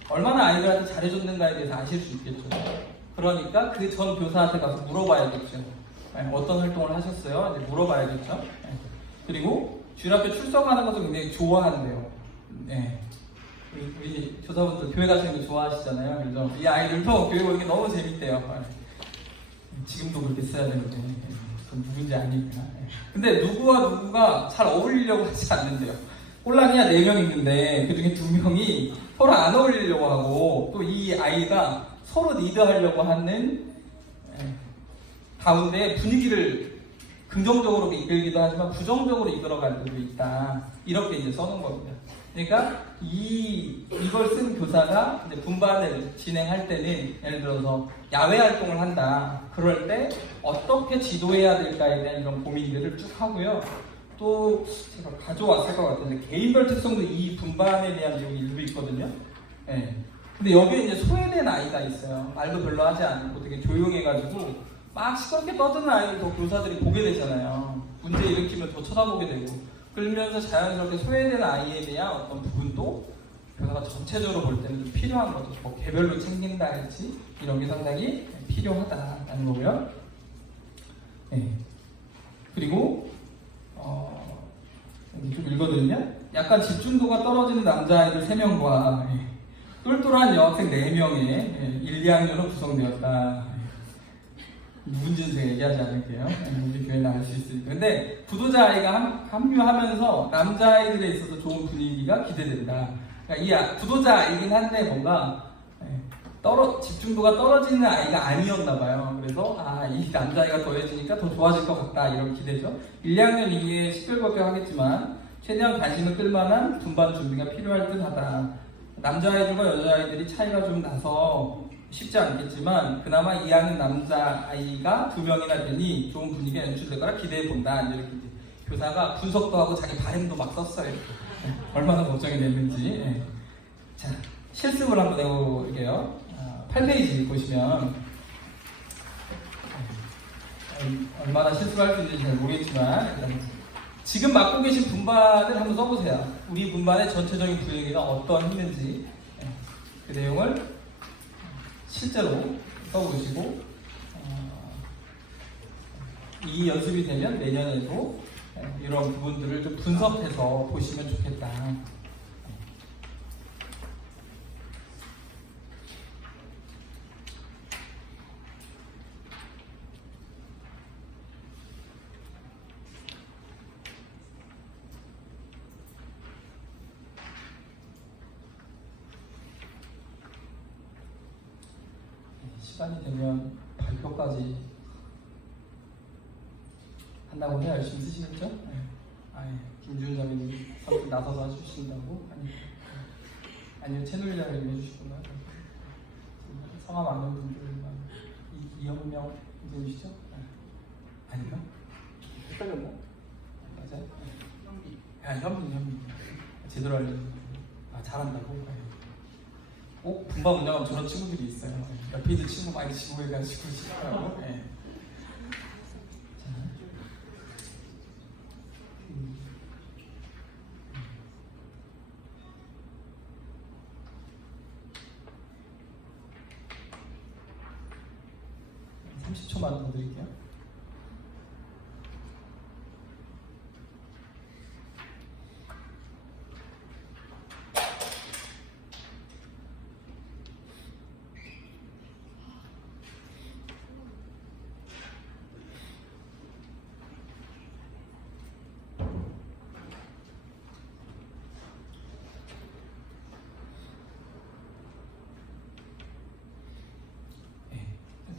얼마나 아이들한테 잘해줬는가에 대해서 아실 수 있겠죠. 그러니까 그 전 교사한테 가서 물어봐야겠죠. 어떤 활동을 하셨어요? 이제 물어봐야겠죠. 그리고 주일학교 출석하는 것도 굉장히 좋아한대요. 우리 조사분들 교회 가시는 거 좋아하시잖아요. 그래서 이 아이들도 교회 오는 게 너무 재밌대요. 지금도 그렇게 써야 되는데 그건 누군지 아니까. 근데 누구가 잘 어울리려고 하지 않는데요. 꼴랑이야 4명 있는데 그 중에 2명이 서로 안 어울리려고 하고 또 이 아이가 서로 리드하려고 하는 가운데 분위기를 긍정적으로 이끌기도 하지만 부정적으로 이끌어갈 때도 있다. 이렇게 이제 써놓은 겁니다. 그러니까 이걸 쓴 교사가 이제 분반을 진행할 때는 예를 들어서 야외 활동을 한다. 그럴 때 어떻게 지도해야 될까에 대한 이런 고민들을 쭉 하고요. 또 제가 가져왔을 것 같은데 개인별 특성도 이 분반에 대한 내용이 일부 있거든요. 근데 여기에 이제 소외된 아이가 있어요. 말도 별로 하지 않고 되게 조용해가지고 막 시끄럽게 떠드는 아이를 더 교사들이 보게 되잖아요. 문제 일으키면 더 쳐다보게 되고 그러면서 자연스럽게 소외된 아이에 대한 어떤 부분도 교사가 전체적으로 볼 때는 좀 필요한 거죠. 뭐 개별로 챙긴다든지 이런 게 상당히 필요하다는 거고요. 네. 그리고 여기 좀 읽어드리면 약간 집중도가 떨어지는 남자아이들 3명과 똘똘한 여학생 4명의 1, 2학년으로 구성되었다. 누군지는 제가 얘기하지 않을게요. 우리 교회는 알 수 있으니까. 근데 구도자 아이가 합류하면서 남자아이들에 있어서 좋은 분위기가 기대된다. 그러니까 이 구도자 아이긴 한데 뭔가 집중도가 떨어지는 아이가 아니었나 봐요. 그래서 이 남자아이가 더해지니까 더 좋아질 것 같다 이런 기대죠. 1, 2학년 이후에 시끌벅적하겠지만 최대한 관심을 끌만한 분반 준비가 필요할 듯하다. 남자아이들과 여자아이들이 차이가 좀 나서 쉽지 않겠지만 그나마 2학년 남자아이가 2명이나 되니 좋은 분위기가 연출될 거라 기대해본다. 이렇게 이제 교사가 분석도 하고 자기 바램도 막 썼어요. 얼마나 걱정이 됐는지. 자, 실습을 한번 해볼게요. 8페이지 보시면 얼마나 실수할 수 있는지 잘 모르겠지만 지금 맡고 계신 분반을 한번 써보세요. 우리 분반의 전체적인 분위기가 어떠했는지 그 내용을 실제로 써보시고 이 연습이 되면 내년에도 이런 부분들을 좀 분석해서 보시면 좋겠다. 시간이 되면 발표까지 한다고 해야 열심히 쓰시겠죠? 네. 김지훈 자매님 나서서 해주신다고? 아니요, 채널장님 해주시구나. 성함 아는 분들만 이영명 분이시죠? 아닌가? 헷갈렸나? 맞아요? 현빈. 제대로 알려주세요. 잘한다고? 분반 운영하면 저런 친구들이 있어요. 옆에 있는 친구 많이 지고 해가지고 싶더라고. 네. 자. 30초만 더 드릴게요.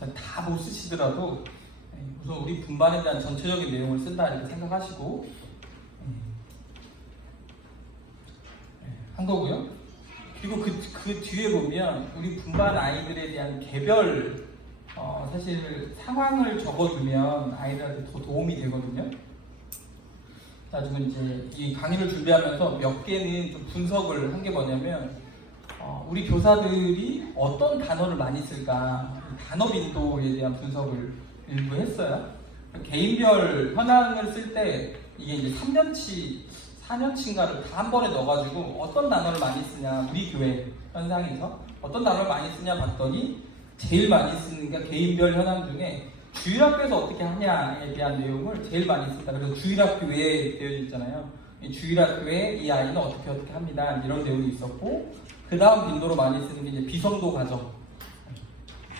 일단 다 못 쓰시더라도 우선 우리 분반에 대한 전체적인 내용을 쓴다 이렇게 생각하시고 한 거고요. 그리고 그 뒤에 보면 우리 분반 아이들에 대한 개별 사실 상황을 적어두면 아이들한테 더 도움이 되거든요. 나중에 이제 이 강의를 준비하면서 몇 개는 좀 분석을 한 게 뭐냐면 우리 교사들이 어떤 단어를 많이 쓸까 단어 빈도에 대한 분석을 일부 했어요. 개인별 현황을 쓸 때 이게 이제 3년치, 4년치인가를 다 한 번에 넣어가지고 어떤 단어를 많이 쓰냐 우리 교회 현상에서 어떤 단어를 많이 쓰냐 봤더니 제일 많이 쓰는 게 개인별 현황 중에 주일학교에서 어떻게 하냐에 대한 내용을 제일 많이 쓴다. 그래서 주일학교 외에 되어 있잖아요. 주일학교에 이 아이는 어떻게 합니다. 이런 내용이 있었고 그 다음 빈도로 많이 쓰는 게 이제 비성도 가정.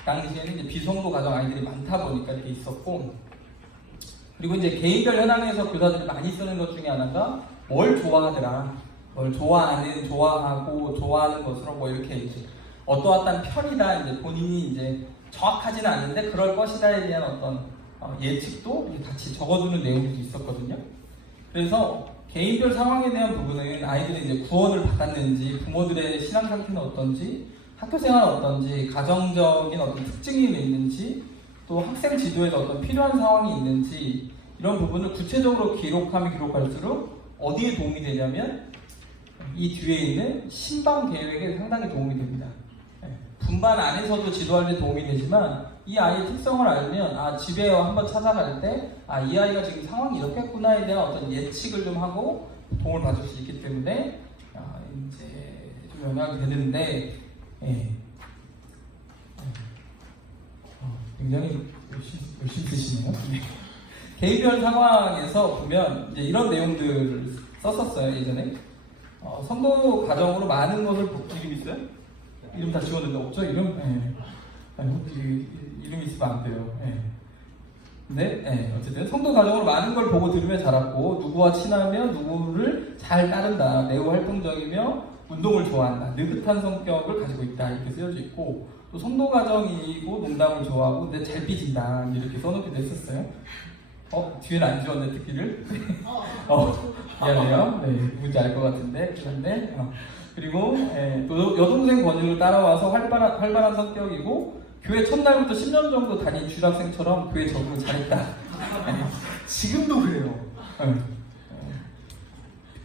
당시에는 이제 비성도 가정 아이들이 많다 보니까 이렇게 있었고, 그리고 이제 개인별 현황에서 교사들이 많이 쓰는 것 중에 하나가 뭘 좋아하더라. 뭘 좋아하고 좋아하는 것으로 뭐 이렇게 이제 어떠한 편이다. 이제 본인이 이제 정확하지는 않은데 그럴 것이다에 대한 어떤 예측도 같이 적어두는 내용들이 있었거든요. 그래서 개인별 상황에 대한 부분은 아이들이 이제 구원을 받았는지, 부모들의 신앙 상태는 어떤지, 학교 생활은 어떤지, 가정적인 어떤 특징이 있는지, 또 학생 지도에서 어떤 필요한 상황이 있는지 이런 부분을 구체적으로 기록하면 기록할수록 어디에 도움이 되냐면 이 뒤에 있는 신방 계획에 상당히 도움이 됩니다. 분반 안에서도 지도할 때 도움이 되지만 이 아이의 특성을 알면 집에 한번 찾아갈 때 이 아이가 지금 상황이 이렇겠구나에 대한 어떤 예측을 좀 하고 도움을 받을 수 있기 때문에 이제 좀 영향이 되는데 굉장히 열심히 쓰시네요. 개인별 상황에서 보면 이제 이런 내용들을 썼었어요 예전에. 선도 과정으로 많은 것을 이름 있어요? 이름 다 지웠는데 없죠 이름? 이름 있으면 안 돼요. 근데 어쨌든 성도 과정으로 많은 걸 보고 들으며 자랐고 누구와 친하며 누구를 잘 따른다. 매우 활동적이며 운동을 좋아한다. 느긋한 성격을 가지고 있다. 이렇게 쓰여져 있고 또 성도 과정이고 농담을 좋아하고 근데 잘 삐진다. 이렇게 써놓기도 했었어요. 뒤에는 안 지웠네 듣기를. 미안해요. 누군지 알 것 같은데 그런데 그리고 또 여동생 권유를 따라와서 활발한 성격이고 교회 첫날부터 10년 정도 다닌 주학생처럼 교회 적응을 잘했다. 지금도 그래요.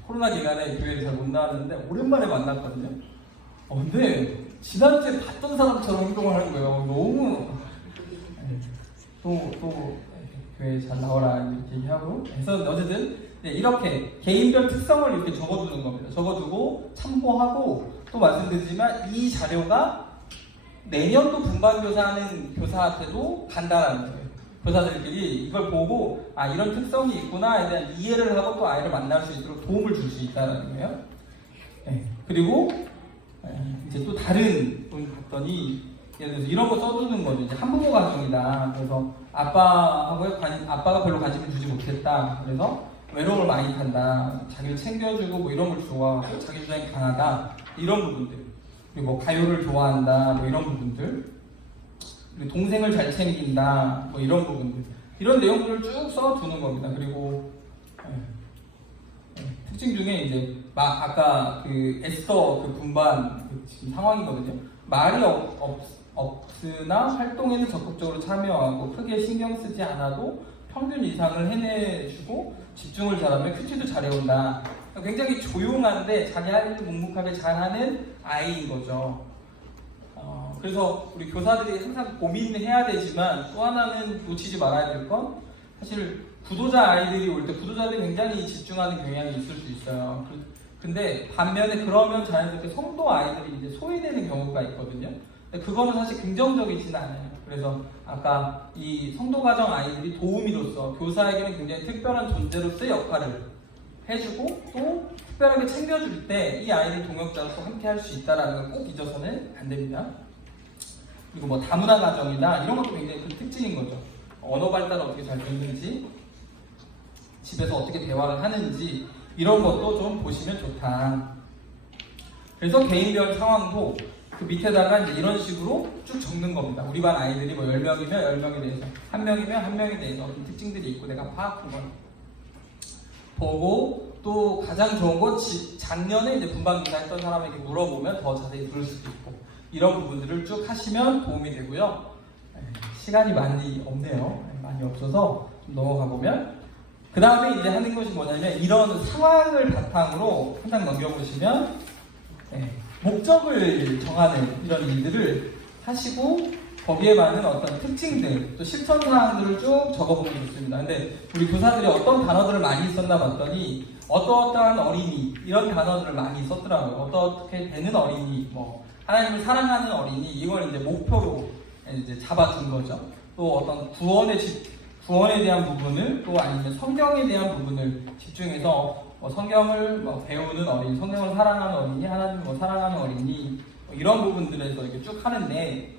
코로나 기간에 교회를 잘 못 나왔는데 오랜만에 만났거든요. 근데 지난주에 봤던 사람처럼 행동을 하는 거예요. 너무 또 교회 잘 나오라 이렇게 얘기하고 그래서 어쨌든 이렇게 개인별 특성을 이렇게 적어두는 겁니다. 적어두고 참고하고 또 말씀드리지만 이 자료가 내년도 분반교사하는 교사한테도 간다라는 거예요. 교사들끼리 이걸 보고 이런 특성이 있구나에 대한 이해를 하고 또 아이를 만날 수 있도록 도움을 줄 수 있다는 거예요. 그리고 이제 또 다른 분 봤더니 예를 들어서 이런 거 써주는 거죠. 이제 한부모 가정이다. 그래서 아빠가 별로 관심을 주지 못했다. 그래서 외로움을 많이 탄다. 자기를 챙겨주고 뭐 이런 걸 좋아하고 자기 주장이 강하다. 이런 부분들. 그리고 뭐 가요를 좋아한다. 뭐 이런 부분들. 그리고 동생을 잘 챙긴다. 뭐 이런 부분들. 이런 내용들을 쭉 써두는 겁니다. 그리고 특징 중에 이제 아까 그 에스더 그 분반 지금 상황이거든요. 말이 없으나 활동에는 적극적으로 참여하고 크게 신경 쓰지 않아도 평균 이상을 해내주고 집중을 잘하면 큐티도 잘해온다. 굉장히 조용한데 자기 할 일을 묵묵하게 잘하는 아이인 거죠. 그래서 우리 교사들이 항상 고민해야 되지만 또 하나는 놓치지 말아야 될 건 사실 부도자 아이들이 올 때 부도자들이 굉장히 집중하는 경향이 있을 수 있어요. 근데 반면에 그러면 자연스럽게 성도 아이들이 이제 소외되는 경우가 있거든요. 근데 그거는 사실 긍정적이지는 않아요. 그래서 아까 이 성도 가정 아이들이 도우미로서 교사에게는 굉장히 특별한 존재로서의 역할을 해주고 또 특별하게 챙겨줄 때 이 아이들 동역자로서 함께 할 수 있다는 걸 꼭 잊어서는 안 됩니다. 그리고 뭐 다문화 가정이다 이런 것도 굉장히 큰 특징인 거죠. 언어 발달을 어떻게 잘 되는지 집에서 어떻게 대화를 하는지 이런 것도 좀 보시면 좋다. 그래서 개인별 상황도 그 밑에다가 이제 이런 식으로 쭉 적는 겁니다. 우리 반 아이들이 뭐 10명이면 10명에 대해서 1명이면 1명에 대해서 어떤 특징들이 있고 내가 파악한 걸 보고 또 가장 좋은 건 작년에 이제 분반교사 했던 사람에게 물어보면 더 자세히 들을 수도 있고 이런 부분들을 쭉 하시면 도움이 되고요. 시간이 많이 없네요. 많이 없어서 좀 넘어가 보면 그 다음에 이제 하는 것이 뭐냐면 이런 상황을 바탕으로 한 장 넘겨보시면 목적을 정하는 이런 일들을 하시고 거기에 맞는 어떤 특징들 또 실천 사항들을 쭉 적어보면 좋습니다. 근데 우리 교사들이 어떤 단어들을 많이 썼나 봤더니 어떠한 어린이 이런 단어들을 많이 썼더라고요. 어떻게 되는 어린이 뭐 하나님을 사랑하는 어린이 이걸 이제 목표로 이제 잡아둔 거죠. 또 어떤 구원에 대한 부분을 또 아니면 성경에 대한 부분을 집중해서 성경을 배우는 어린이, 성경을 사랑하는 어린이, 하나님을 사랑하는 어린이 이런 부분들에서 이렇게 쭉 하는데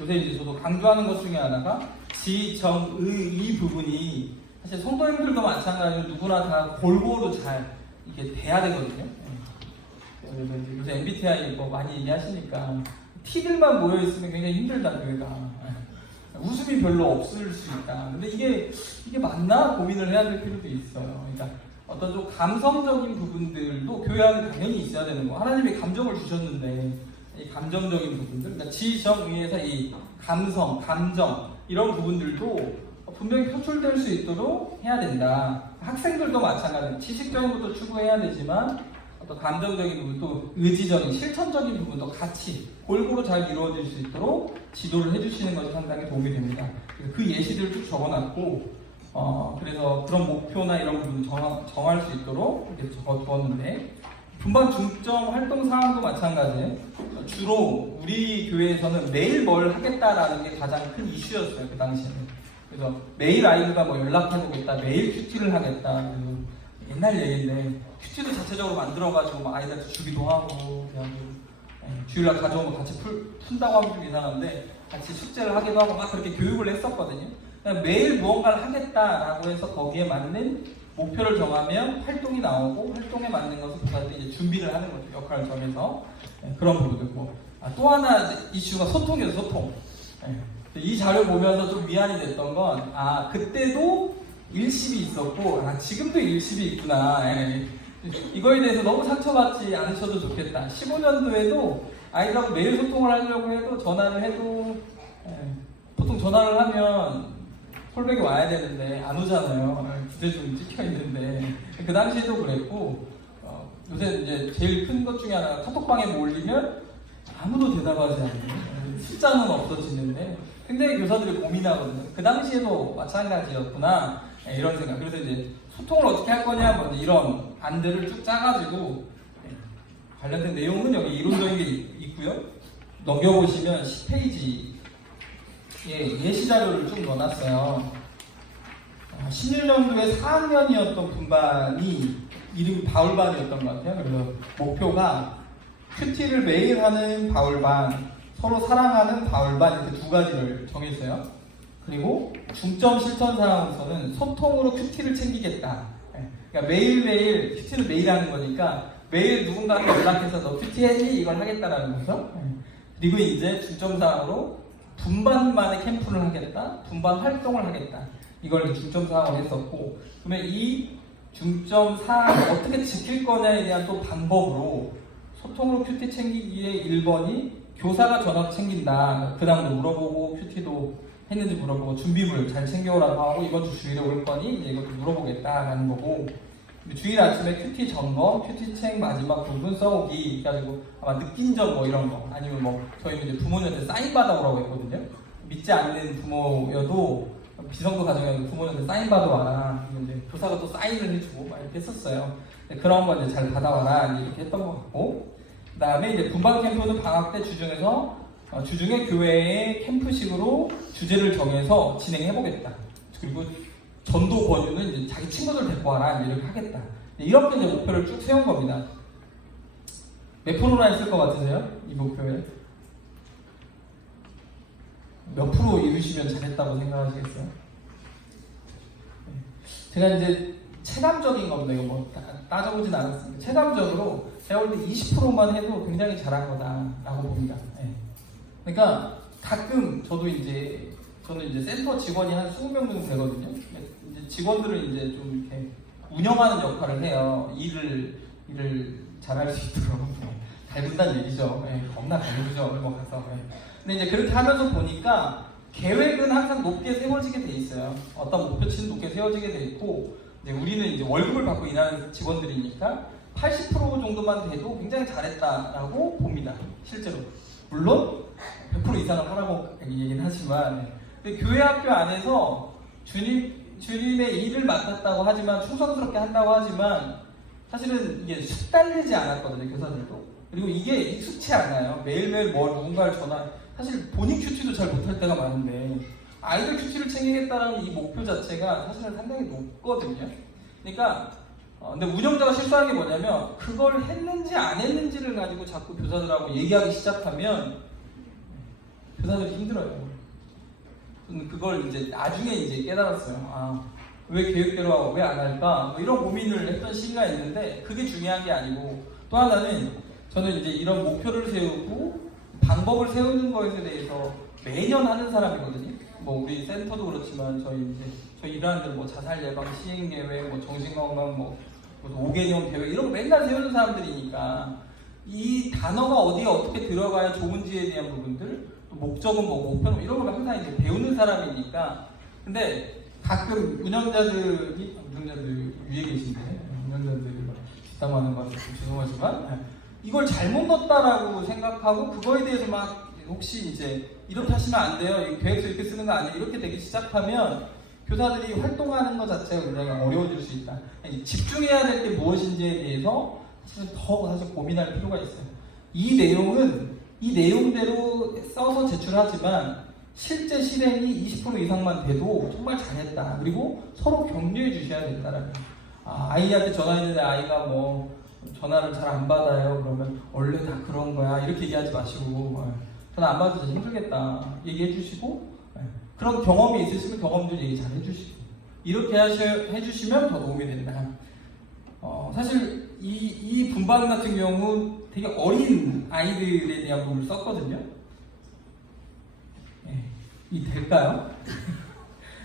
요새 이제 저도 강조하는 것 중에 하나가 지, 정, 의 이 부분이 사실 성도님들도 마찬가지로 누구나 다 골고루 잘 이게 돼야 되거든요. 그래서 이제 요새 MBTI 뭐 많이 얘기하시니까 T들만 모여 있으면 굉장히 힘들다 교회가. 웃음이 별로 없을 수 있다. 근데 이게 맞나 고민을 해야 될 필요도 있어요. 그러니까 어떤 좀 감성적인 부분들도 교회 안에 당연히 있어야 되는 거. 하나님이 감정을 주셨는데 이 감정적인 부분들, 그러니까 지정의에서 이 감성, 감정 이런 부분들도 분명히 표출될 수 있도록 해야 된다. 학생들도 마찬가지로 지식적인 것도 추구해야 되지만 어떤 감정적인 부분, 또 의지적인, 실천적인 부분도 같이 골고루 잘 이루어질 수 있도록 지도를 해주시는 것이 상당히 도움이 됩니다. 그 예시들을 쭉 적어놨고 그래서 그런 목표나 이런 부분을 정할 수 있도록 이렇게 적어두었는데, 분반 중점 활동 사항도 마찬가지예요. 주로 우리 교회에서는 매일 뭘 하겠다라는 게 가장 큰 이슈였어요, 그 당시에는. 그래서 매일 아이들과 뭐 연락해보겠다, 매일 큐티를 하겠다. 옛날 얘기인데, 큐티도 자체적으로 만들어가지고 막 아이들한테 주기도 하고, 그냥 주일날 가져온 거 같이 푼다고 하면 좀 이상한데, 같이 숙제를 하기도 하고 막 그렇게 교육을 했었거든요. 매일 무언가를 하겠다라고 해서 거기에 맞는 목표를 정하면 활동이 나오고, 활동에 맞는 것을 교사들이 이제 준비를 하는 거죠. 역할을 정해서. 그런 부분도 있고. 또 하나 이슈가 소통이에요, 소통. 이 자료 보면서 좀 위안이 됐던 건, 그때도 일십이 있었고, 지금도 일십이 있구나. 이거에 대해서 너무 상처받지 않으셔도 좋겠다. 15년도에도 아이들하고 매일 소통을 하려고 해도, 전화를 해도, 보통 전화를 하면 콜백이 와야 되는데 안 오잖아요. 부재중 찍혀 있는데. 그 당시에도 그랬고, 요새 이제 제일 큰 것 중에 하나가 카톡방에 뭐 올리면 아무도 대답하지 않는, 숫자는 없어지는데 굉장히 교사들이 고민하거든요. 그 당시에도 마찬가지였구나, 이런 생각. 그래서 이제 소통을 어떻게 할 거냐, 뭐 이런 안들을 쭉 짜가지고, 관련된 내용은 여기 이론적인 게 있고요. 넘겨보시면 10페이지 예시 자료를 쭉 넣어놨어요. 16년도에 4학년이었던 분반이 이름이 바울반이었던 것 같아요. 그래서 목표가 큐티를 매일 하는 바울반, 서로 사랑하는 바울반, 이렇게 두 가지를 정했어요. 그리고 중점 실천 사항에서는 소통으로 큐티를 챙기겠다. 그러니까 매일매일 큐티를 매일 하는 거니까 매일 누군가한테 연락해서 너 큐티 해지? 이걸 하겠다라는 거죠. 그리고 이제 중점 사항으로 분반만의 캠프를 하겠다, 분반 활동을 하겠다. 이걸 중점 사항으로 했었고, 그러면 이 중점 사항을 어떻게 지킬 거냐에 대한 또 방법으로 소통으로 큐티 챙기기에 1번이 교사가 전화 챙긴다. 근황도 물어보고 큐티도 했는지 물어보고 준비물 잘 챙겨오라고 하고 이번 주 주일에 올 거니 이제 이것도 물어보겠다라는 거고, 주일 아침에 큐티 점검, 큐티 책 마지막 부분 써오기 해가지고 아마 느낀 점 뭐 이런 거, 아니면 뭐 저희는 이제 부모님한테 사인 받아오라고 했거든요. 믿지 않는 부모여도 비성도 가정이어도 부모님한테 사인 받아와라. 이제 교사가 또 사인을 해주고 막 이렇게 했었어요. 그런 거 이제 잘 받아와라 이렇게 했던 것 같고, 그 다음에 이제 분반 캠프는 방학 때 주중에 교회의 캠프식으로 주제를 정해서 진행해보겠다. 그리고 전도 권유는 이제 자기 친구들 데리고 와라 이렇게 하겠다. 이렇게 이제 목표를 쭉 세운 겁니다. 몇 프로나 했을 것 같으세요? 이 목표에 몇 프로 이루시면 잘했다고 생각하시겠어요? 제가 이제 체감적인 겁니다. 이거 뭐 따져보진 않았습니다. 체감적으로 제가 볼 때 20%만 해도 굉장히 잘한 거다라고 봅니다. 그러니까 가끔 저는 이제 센터 직원이 한 20명 정도 되거든요. 이제 직원들은 이제 좀 이렇게 운영하는 역할을 해요. 일을 잘할 수 있도록 닮은다는 얘기죠. 겁나 닮으죠. 뭐 가서. 근데 이제 그렇게 하면서 보니까 계획은 항상 높게 세워지게 돼 있어요. 어떤 목표치는 높게 세워지게 돼 있고, 이제 우리는 이제 월급을 받고 일하는 직원들이니까 80% 정도만 돼도 굉장히 잘했다라고 봅니다. 실제로. 물론 100% 이상을 하라고 얘기는 하지만, 근데 교회 학교 안에서 주님의 일을 맡았다고 하지만, 충성스럽게 한다고 하지만 사실은 이게 숙달되지 않았거든요, 교사들도. 그리고 이게 익숙치 않아요. 매일매일 누군가를 사실 본인 큐티도 잘 못할 때가 많은데 아이들 큐티를 챙기겠다라는 이 목표 자체가 사실은 상당히 높거든요. 그러니까 근데 운영자가 실수하는 게 뭐냐면, 그걸 했는지 안 했는지를 가지고 자꾸 교사들하고 얘기하기 시작하면 교사들이 힘들어요. 저는 그걸 이제 나중에 이제 깨달았어요. 왜 계획대로 하고 왜 안 할까? 뭐 이런 고민을 했던 시기가 있는데, 그게 중요한 게 아니고, 또 하나는 저는 이제 이런 목표를 세우고 방법을 세우는 것에 대해서 매년 하는 사람이거든요. 뭐 우리 센터도 그렇지만 저희 일하는 데는 뭐 자살 예방 시행 계획, 뭐 정신건강, 뭐 5개년 계획 이런 거 맨날 세우는 사람들이니까 이 단어가 어디에 어떻게 들어가야 좋은지에 대한 부분들, 또 목적은 뭐 목표는 이런 걸 항상 이제 배우는 사람이니까. 근데 가끔 운영자들 위에 계신데, 운영자들 뒷담화하는 것 같아서 죄송하지만 이걸 잘못 넣었다라고 생각하고 그거에 대해서 막 혹시 이제 이렇게 하시면 안 돼요, 이 계획서 이렇게 쓰는 거 아니에요, 이렇게 되기 시작하면 교사들이 활동하는 것 자체가 굉장히 어려워질 수 있다. 아니, 집중해야 될 게 무엇인지에 대해서 사실 고민할 필요가 있어요. 이 내용은 이 내용대로 써서 제출하지만 실제 실행이 20% 이상만 돼도 정말 잘했다. 그리고 서로 격려해 주셔야 된다라는 거예요. 아이한테 전화했는데 아이가 뭐 전화를 잘 안 받아요. 그러면 원래 다 그런 거야. 이렇게 얘기하지 마시고 전화 안 받아도 힘들겠다. 얘기해 주시고 그런 경험이 있으시면 경험들 얘기 잘 해주시고 이렇게 해주시면 더 도움이 된다. 사실 이 분반 같은 경우 되게 어린 아이들에 대한 부분을 썼거든요. 이 될까요?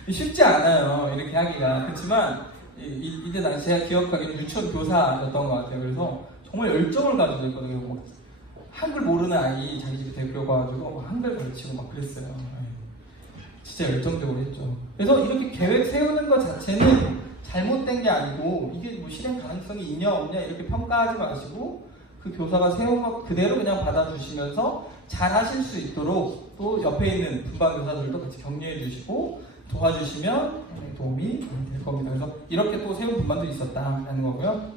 쉽지 않아요. 이렇게 하기가. 그렇지만 이때 당시 제가 기억하기에는 유치원 교사였던 것 같아요. 그래서 정말 열정을 가지고 했거든요. 뭐 한글 모르는 아이 자기 집에 데리고 와가지고 한글 가르치고 막 그랬어요. 진짜 열정적으로 했죠. 그래서 이렇게 계획 세우는 것 자체는 잘못된 게 아니고 이게 뭐 실행 가능성이 있냐 없냐 이렇게 평가하지 마시고 그 교사가 세운 것 그대로 그냥 받아주시면서 잘 하실 수 있도록 또 옆에 있는 분반 교사들도 같이 격려해 주시고 도와주시면 도움이 될 겁니다. 그래서 이렇게 또 세운 분반도 있었다라는 거고요.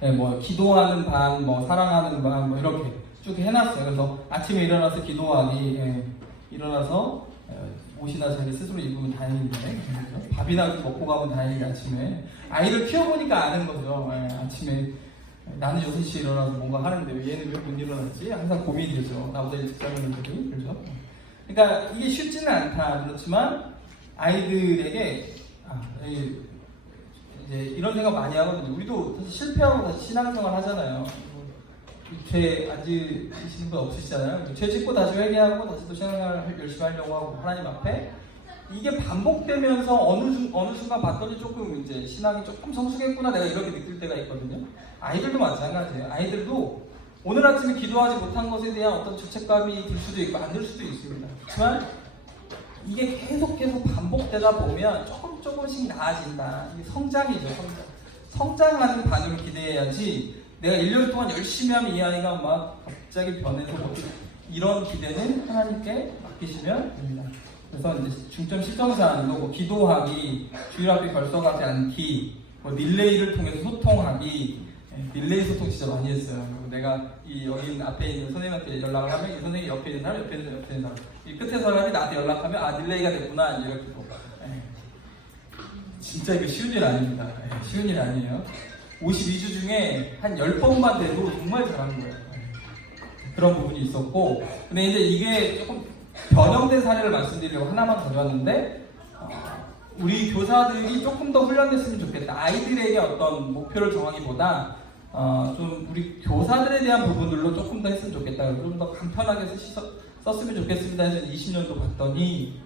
네, 뭐 기도하는 반, 뭐 사랑하는 반, 뭐 이렇게 쭉 해놨어요. 그래서 아침에 일어나서 기도하기, 일어나서 옷이나 자기 스스로 입으면 다행인데, 그렇죠? 밥이나 먹고 가면 다행인데 아침에 아이를 키워보니까 아는 거죠. 아침에 나는 6시에 일어나서 뭔가 하는데 얘는 왜 못 일어났지? 항상 고민이 되죠. 나보다 일찍 자는 분들이. 그렇죠? 그러니까 이게 쉽지는 않다. 그렇지만 아이들에게 이제 이런 생각 많이 하거든요. 우리도 사실 실패하고 다시 신앙생활 하잖아요. 죄 앉으시는 분 없으시잖아요. 죄 짓고 다시 회개하고 다시 또 신앙생활 열심히 하려고 하고 하나님 앞에 이게 반복되면서 어느 순간 봤더니 조금 이제 신앙이 조금 성숙했구나 내가 이렇게 느낄 때가 있거든요. 아이들도 마찬가지예요. 아이들도 오늘 아침에 기도하지 못한 것에 대한 어떤 죄책감이 들 수도 있고 안 들 수도 있습니다. 하지만 이게 계속 반복되다 보면 조금씩 나아진다. 이게 성장이죠, 성장. 성장하는 반응을 기대해야지 내가 1년 동안 열심히 하면 이 아이가 막 갑자기 변해서 뭐 이런 기대는 하나님께 맡기시면 됩니다. 그래서 이제 중점 실정사항도 뭐 기도하기, 주일 앞에 결석하지 않기, 뭐 릴레이를 통해서 소통하기, 릴레이 소통 진짜 많이 했어요. 내가 이 여기 앞에 있는 선생님한테 연락을 하면 이 선생님이 옆에 있는 사람, 옆에 있는 사람, 이 끝에 사람이 나한테 연락하면 릴레이가 됐구나 이렇게 뭐. 진짜 이거 쉬운 일 아닙니다. 쉬운 일 아니에요. 52주 중에 한 10번만 돼도 정말 잘하는 거예요. 그런 부분이 있었고, 근데 이제 이게 조금 변형된 사례를 말씀드리려고 하나만 가져왔는데, 우리 교사들이 조금 더 훈련됐으면 좋겠다. 아이들에게 어떤 목표를 정하기보다 좀 우리 교사들에 대한 부분들로 조금 더 했으면 좋겠다. 좀 더 간편하게 썼으면 좋겠습니다 해서 20년도 봤더니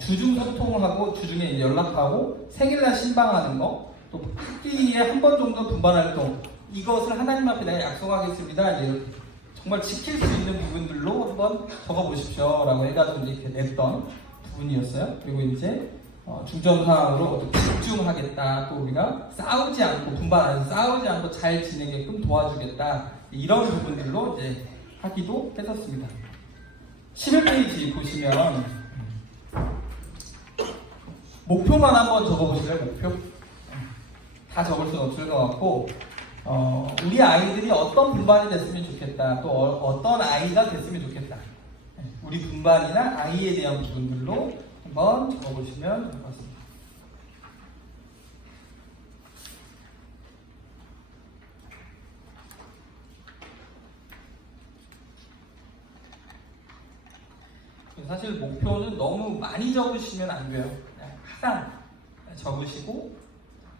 주중 소통하고 주중에 연락하고 생일날 신방하는 거, 또 학기에 한 번 정도 분반 활동, 이것을 하나님 앞에 내가 약속하겠습니다. 이렇게 정말 지킬 수 있는 부분들로 한번 적어보십시오라고 해가지고 이렇게 냈던 부분이었어요. 그리고 이제 중점사항으로 집중하겠다. 또 우리가 싸우지 않고 분반 안에서 싸우지 않고 잘 지내게끔 도와주겠다. 이런 부분들로 이제 하기도 했었습니다. 11페이지 보시면 목표만 한번 적어보실래요? 목표? 다 적을 수는 없을 것 같고 우리 아이들이 어떤 분반이 됐으면 좋겠다. 또 어떤 아이가 됐으면 좋겠다. 우리 분반이나 아이에 대한 부분들로 한번 적어보시면 될 것 같습니다. 사실 목표는 너무 많이 적으시면 안 돼요. 그냥 하나 적으시고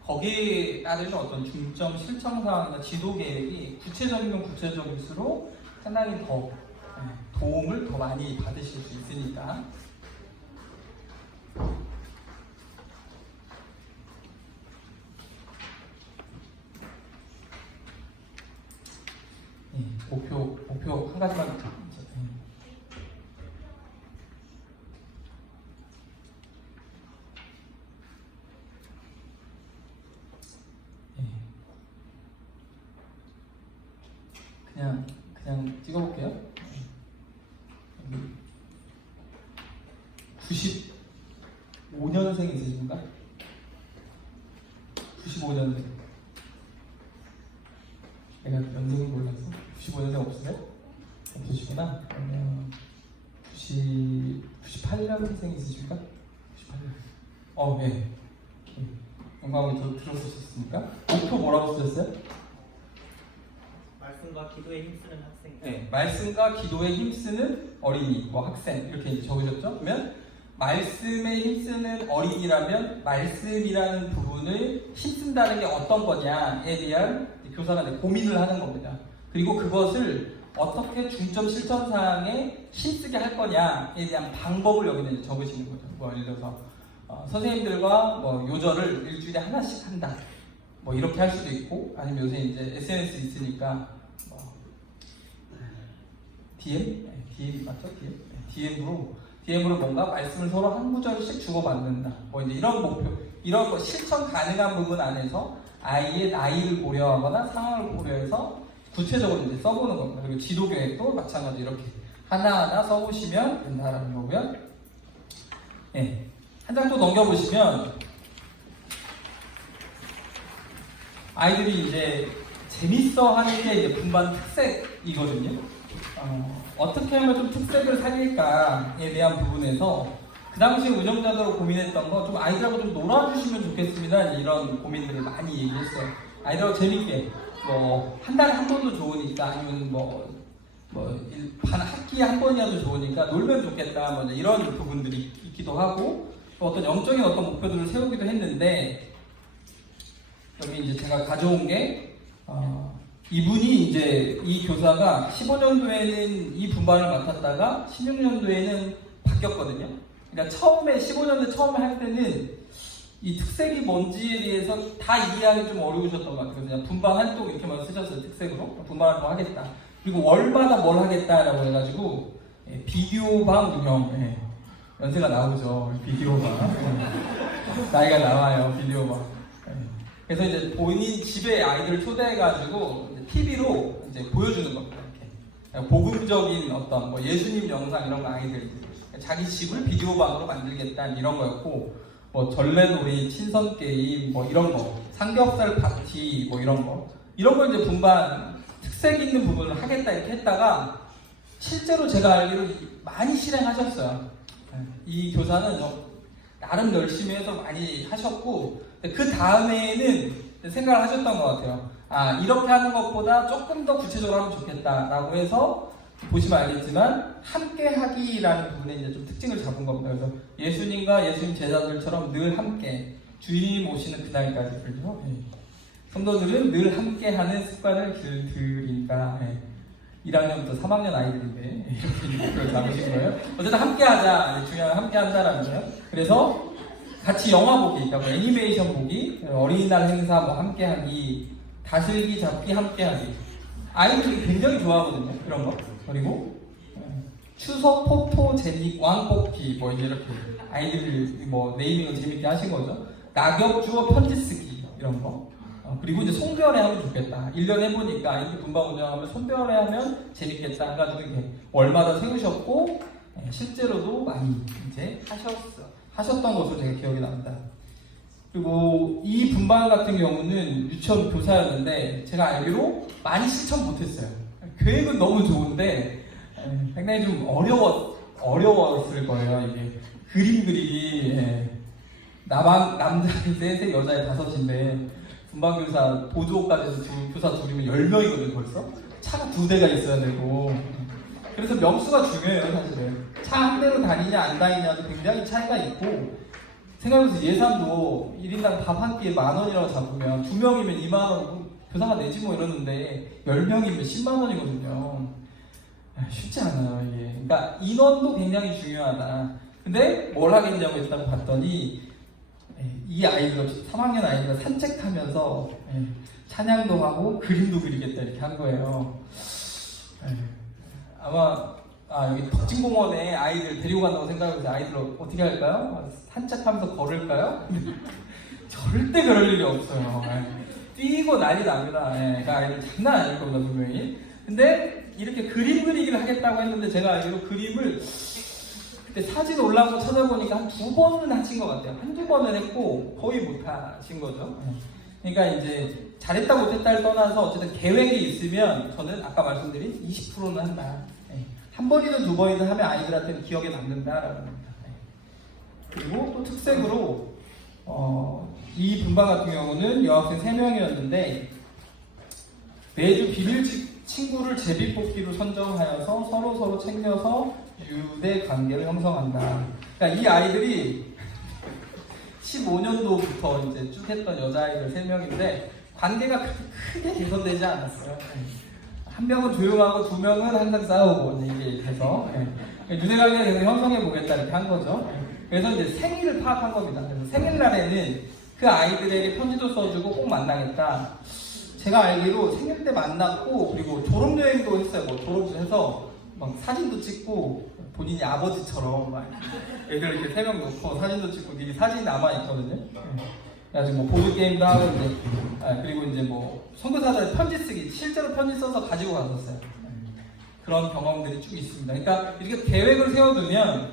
거기에 따르는 어떤 중점 실천사항이나 지도 계획이 구체적이면 구체적일수록 상당히 더 도움을 더 많이 받으실 수 있으니까. 목표 한 가지만. 그냥 찍어볼게요. 90 95년생 있으십니까? 95년생. 내가 연생을 몰라서 95년생 없으세요? 없으시구나. 그러면 98년생 있으십니까? 98년. 네. 영광을 들었으셨습니까? 목표 뭐라고 쓰셨어요? 말씀과 기도에 힘쓰는 학생. 네, 말씀과 기도에 힘쓰는 어린이, 뭐 학생 이렇게 이제 적으셨죠? 그러면 말씀에 힘쓰는 어린이라면 말씀이라는 부분을 힘쓴다는 게 어떤 거냐에 대한 교사가 고민을 하는 겁니다. 그리고 그것을 어떻게 중점 실천 사항에 힘쓰게 할 거냐에 대한 방법을 여기는 적으시는 거죠. 뭐 예를 들어서 선생님들과 뭐 요절을 일주일에 하나씩 한다. 뭐 이렇게 할 수도 있고, 아니면 요새 이제 SNS 있으니까 DM? 네, DM 맞죠? DM으로 뭔가 말씀을 서로 한 구절씩 주고받는다. 뭐 이제 이런 목표, 이런 거 실천 가능한 부분 안에서 아이의 나이를 고려하거나 상황을 고려해서 구체적으로 이제 써보는 겁니다. 그리고 지도 계획도 마찬가지 이렇게 하나하나 써보시면 된다라는 거고요. 네. 한 장 또 넘겨보시면 아이들이 이제 재밌어 하는 게 이제 분반 특색이거든요. 어떻게 하면 좀 특색을 살릴까에 대한 부분에서 그 당시 운영자들로 고민했던 거 좀 아이들하고 좀 놀아주시면 좋겠습니다. 이런 고민들을 많이 얘기했어요. 아이들하고 재밌게 뭐 한 달에 한 번도 좋으니까 아니면 반 학기에 한 번이라도 좋으니까 놀면 좋겠다. 뭐 이런 부분들이 있기도 하고 또 어떤 영적인 어떤 목표들을 세우기도 했는데 여기 이제 제가 가져온 게 이분이 이제 이 교사가 15년도에는 이 분반을 맡았다가 16년도에는 바뀌었거든요. 그러니까 처음에 15년도 처음에 할 때는 이 특색이 뭔지에 대해서 다 이해하기 좀 어려우셨던 것 같아요. 그냥 분반 활동 이렇게만 쓰셨어요. 특색으로 분반 활동 하겠다. 그리고 월마다 뭘 하겠다라고 해가지고 비디오방 운영. 연세가 나오죠. 비디오방. 나이가 나와요. 비디오방. 그래서 이제 본인 집에 아이들을 초대해가지고 TV로 이제 보여주는 겁니다. 이렇게 복음적인 어떤 뭐 예수님 영상 이런 거 아이들 자기 집을 비디오방으로 만들겠다 이런 거였고 뭐 전래놀이, 친선 게임 뭐 이런 거, 삼겹살 파티 뭐 이런 거 이제 분반 특색 있는 부분을 하겠다 이렇게 했다가 실제로 제가 알기로 많이 실행하셨어요. 이 교사는 나름 열심히 해서 많이 하셨고 그 다음에는 생각을 하셨던 것 같아요. 이렇게 하는 것보다 조금 더 구체적으로 하면 좋겠다라고 해서 보시면 알겠지만 함께 하기라는 부분에 이제 좀 특징을 잡은 겁니다. 그래서 예수님과 예수님 제자들처럼 늘 함께 주님 오시는 그날까지 그렇죠? 성도들은 늘 함께 하는 습관을 들으니까 1학년부터 3학년 아이들인데 이렇게 목표를 잡으신 거예요. 어쨌든 함께 하자. 중요한 함께 한다라는 거예요. 그래서 같이 영화 보기, 그러니까 애니메이션 보기, 어린이날 행사 뭐 함께 하기, 다슬기 잡기 함께 하기. 아이들이 굉장히 좋아하거든요. 그런 거. 그리고 추석 포토 제닉 왕 뽑기 뭐 이렇게 아이들이 뭐 네이밍을 재밌게 하신 거죠. 낙엽 주워 편지 쓰기 이런 거. 그리고 이제 송별회 하면 좋겠다. 1년 해보니까 아이들 분반 운영하면 송별회 하면 재밌겠다 해가지고 이렇게 월마다 세우셨고 실제로도 많이 이제 하셨던 것으로 제가 기억이 납니다. 그리고 이 분반 같은 경우는 유치원 교사였는데 제가 알기로 많이 실천 못했어요. 계획은 너무 좋은데 상당히 좀 어려웠을 거예요. 이게 그림 그리기 남자에 3, 여자에 5인데 분반교사 보조까지 해서 교사 둘이면 10명이거든요 벌써. 차가 2대가 있어야 되고 그래서 명수가 중요해요 사실은. 차 한 대로 다니냐 안 다니냐도 굉장히 차이가 있고 생각해보세요. 예산도 1인당 밥 한 끼에 10,000원이라고 잡으면 2명이면 20,000원 교사가 내지 뭐 이러는데 10명이면 10만원이거든요. 쉽지 않아요 이게. 그러니까 인원도 굉장히 중요하다. 근데 뭘 하겠냐고 했다고 봤더니 이 아이들 3학년 아이들과 산책하면서 찬양도 하고 그림도 그리겠다 이렇게 한 거예요. 아마 여기 덕진공원에 아이들 데리고 간다고 생각해서 아이들 어떻게 할까요? 산책하면서 걸을까요? 절대 그럴 일이 없어요. 뛰고 난리 납니다. 그러니까 아이들 장난 아닐 겁니다 분명히. 근데 이렇게 그림 그리기를 하겠다고 했는데 제가 알기로 그림을 그때 사진 올라온 거 찾아보니까 한 2번은 하신 것 같아요. 한두 번은 했고 거의 못 하신 거죠. 그러니까 이제 잘했다 못했다를 떠나서 어쨌든 계획이 있으면 저는 아까 말씀드린 20%는 한다. 한 번이든 두 번이든 하면 아이들한테는 기억에 남는다라는 겁니다. 그리고 또 특색으로 이 분반 같은 경우는 여학생 3명이었는데 매주 비밀 친구를 제비뽑기로 선정하여서 서로 챙겨서 유대 관계를 형성한다. 그러니까 이 아이들이 15년도부터 이제 쭉 했던 여자아이들 3명인데 관계가 크게 개선되지 않았어요. 한 명은 조용하고 2명은 항상 싸우고 이게 돼서 유대 관계를 계속 형성해 보겠다 이렇게 한 거죠. 그래서 이제 생일을 파악한 겁니다. 그래서 생일날에는 그 아이들에게 편지도 써주고 꼭 만나겠다. 제가 알기로 생일 때 만났고 그리고 졸업여행도 했어요. 뭐 졸업을 해서 막 사진도 찍고 본인이 아버지처럼 막 애들 이렇게 3명 놓고 사진도 찍고 이게 사진이 남아있거든요. 그래가지고 뭐 보드게임도 하고 이제 그리고 이제 뭐 선교사들 편지 쓰기 실제로 편지 써서 가지고 갔었어요. 그런 경험들이 쭉 있습니다. 그러니까 이렇게 계획을 세워두면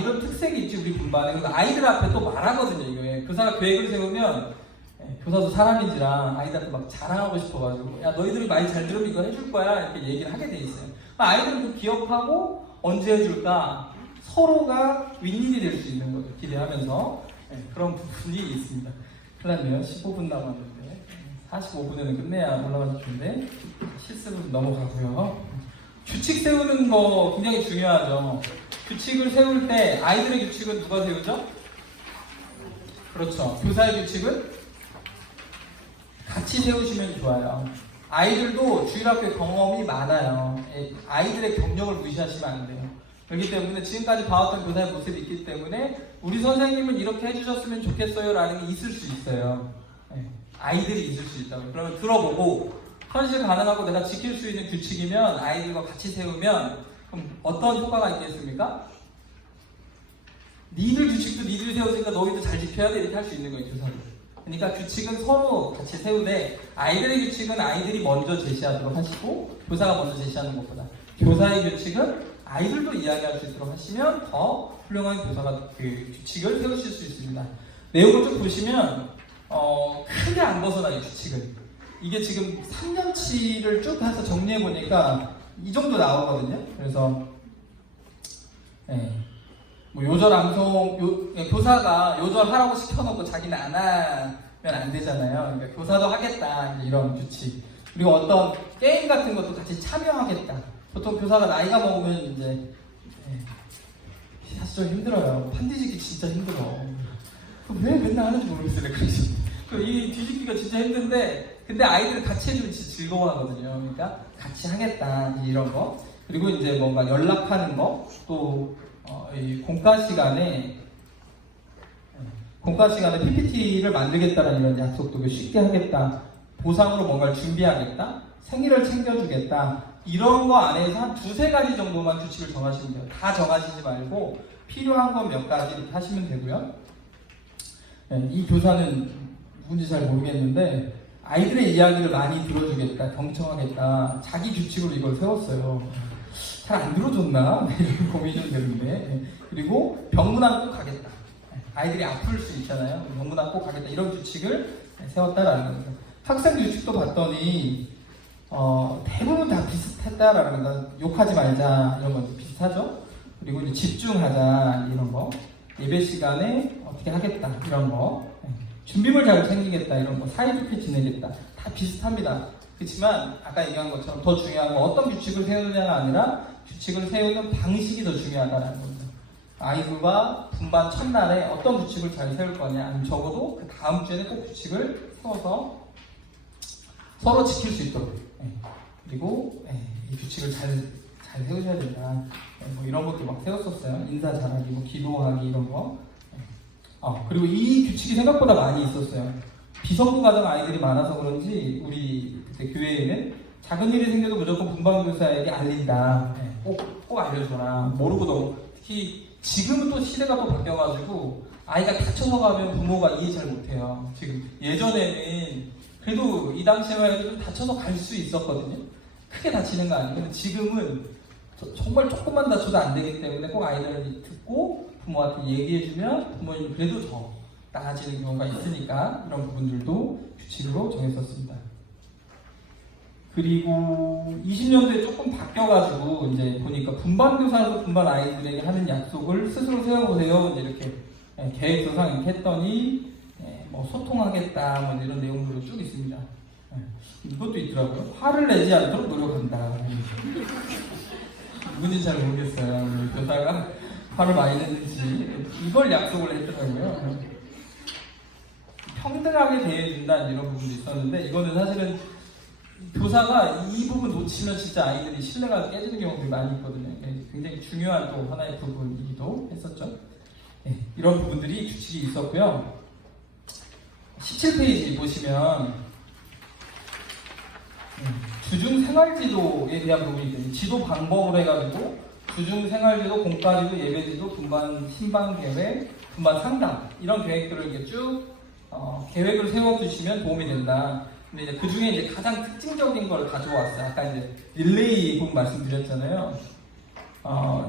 이런 특색이 있지 우리 분반에. 그래서 아이들 앞에 또 말하거든요. 이거에 교사가 계획을 세우면 교사도 사람인지라 아이들한테 막 자랑하고 싶어가지고 야 너희들이 많이 잘 들으면 이거 해줄 거야 이렇게 얘기를 하게 돼 있어요. 아이들은 좀 기억하고 언제 해줄까 서로가 윈윈이 될 수 있는 거죠. 기대하면서 그런 부분이 있습니다. 큰일 났네요. 15분 남았는데 45분에는 끝내야 올라가실 텐데 실습은 넘어가고요. 규칙 세우는 거 굉장히 중요하죠. 규칙을 세울 때 아이들의 규칙은 누가 세우죠? 그렇죠. 교사의 규칙은 같이 세우시면 좋아요. 아이들도 주일학교 경험이 많아요. 아이들의 경력을 무시하시면 안 돼요. 그렇기 때문에 지금까지 봐왔던 교사의 모습이 있기 때문에 우리 선생님은 이렇게 해주셨으면 좋겠어요 라는 게 있을 수 있어요. 아이들이 있을 수 있다고. 그러면 들어보고 현실 가능하고 내가 지킬 수 있는 규칙이면 아이들과 같이 세우면 그럼 어떤 효과가 있겠습니까? 니들 규칙도 니들 세웠으니까 너희도 잘 지켜야 돼 이렇게 할 수 있는 거예요. 교사들. 그러니까 규칙은 서로 같이 세우되 아이들의 규칙은 아이들이 먼저 제시하도록 하시고 교사가 먼저 제시하는 것보다 교사의 규칙은 아이들도 이야기할 수 있도록 하시면 더 훌륭한 교사가 그 규칙을 세우실 수 있습니다. 내용을 좀 보시면 크게 안 벗어나요. 규칙은 이게 지금 3년치를 쭉 해서 정리해 보니까 이 정도 나오거든요. 그래서 뭐 요절 암송 교사가 요절하라고 시켜놓고 자기는 안 하면 안 되잖아요. 그러니까 교사도 하겠다 이런 규칙. 그리고 어떤 게임 같은 것도 같이 참여하겠다. 보통 교사가 나이가 먹으면 이제 사실 좀 힘들어요. 판뒤집기 진짜 힘들어. 왜 맨날 하는지 모르겠어요. 이 뒤집기가 진짜 힘든데 근데 아이들 같이 해주면 진짜 즐거워하거든요. 그러니까 같이 하겠다 이런 거. 그리고 이제 뭔가 연락하는 거 또 이 공과 시간에 PPT를 만들겠다는 이런 약속도 쉽게 하겠다. 보상으로 뭔가를 준비하겠다. 생일을 챙겨주겠다. 이런 거 안에서 한 2-3가지 정도만 규칙을 정하시면 돼요. 다 정하시지 말고 필요한 건 몇 가지 이렇게 하시면 되고요. 이 교사는 누군지 잘 모르겠는데 아이들의 이야기를 많이 들어주겠다. 경청하겠다. 자기 규칙으로 이걸 세웠어요. 잘 안 들어줬나? 이런 고민이 좀 되는데. 그리고 병문안 꼭 가겠다. 아이들이 아플 수 있잖아요. 병문안 꼭 가겠다. 이런 규칙을 세웠다라는 거죠. 학생 규칙도 봤더니 대부분 다 비슷했다라는 거. 욕하지 말자 이런 건 비슷하죠. 그리고 이제 집중하자 이런 거. 예배 시간에 어떻게 하겠다 이런 거. 준비물 잘 챙기겠다 이런 거. 사이좋게 지내겠다. 다 비슷합니다. 그렇지만 아까 얘기한 것처럼 더 중요한 건 어떤 규칙을 세우느냐가 아니라 규칙을 세우는 방식이 더 중요하다는 겁니다. 아이들과 분반 첫날에 어떤 규칙을 잘 세울 거냐, 아니면 적어도 그 다음 주에는 꼭 규칙을 세워서 서로 지킬 수 있도록. 그리고 이 규칙을 잘 세우셔야 된다. 뭐 이런 것도 막 세웠었어요. 인사 잘하기, 뭐 기도하기 이런 거. 그리고 이 규칙이 생각보다 많이 있었어요. 비성부 가정 아이들이 많아서 그런지 우리 그때 교회에는 작은 일이 생겨도 무조건 분반교사에게 알린다. 꼭 알려줘라. 모르고도 특히 지금은 또 시대가 또 바뀌어가지고 아이가 다쳐서 가면 부모가 이해 잘 못해요. 지금 예전에는 그래도 이 당시에만 해도 좀 다쳐서 갈 수 있었거든요. 크게 다치는 거 아니에요. 근데 지금은 정말 조금만 다쳐도 안 되기 때문에 꼭 아이들을 듣고 부모한테 얘기해주면 부모님 그래도 더 나아지는 경우가 있으니까 이런 부분들도 규칙으로 정했었습니다. 그리고 20년도에 조금 바뀌어가지고 이제 보니까 분반교사로 분반 아이들에게 하는 약속을 스스로 세워보세요. 이제 이렇게 계획서상 이렇게 했더니 뭐 소통하겠다 뭐 이런 내용들도 쭉 있습니다. 이것도 있더라고요. 화를 내지 않도록 노력한다. 누군지 잘 모르겠어요. 우리 교사가 화를 많이 냈는지 이걸 약속을 했더라고요. 평등하게 대해준다 이런 부분도 있었는데 이거는 사실은 교사가 이 부분 놓치면 진짜 아이들이 신뢰가 깨지는 경우들이 많이 있거든요. 굉장히 중요한 또 하나의 부분이기도 했었죠. 네, 이런 부분들이 규칙이 있었고요. 17페이지 보시면 주중 생활지도에 대한 부분이 있거든요. 지도 방법을 해가지고 주중 생활지도, 공과지도, 예배지도, 분반 신방 계획, 분반 상담 이런 계획들을 이렇게 쭉 계획을 세워주시면 도움이 된다. 근데 이제 그 중에 이제 가장 특징적인 걸 가져왔어요. 아까 이제 릴레이 부분 말씀드렸잖아요.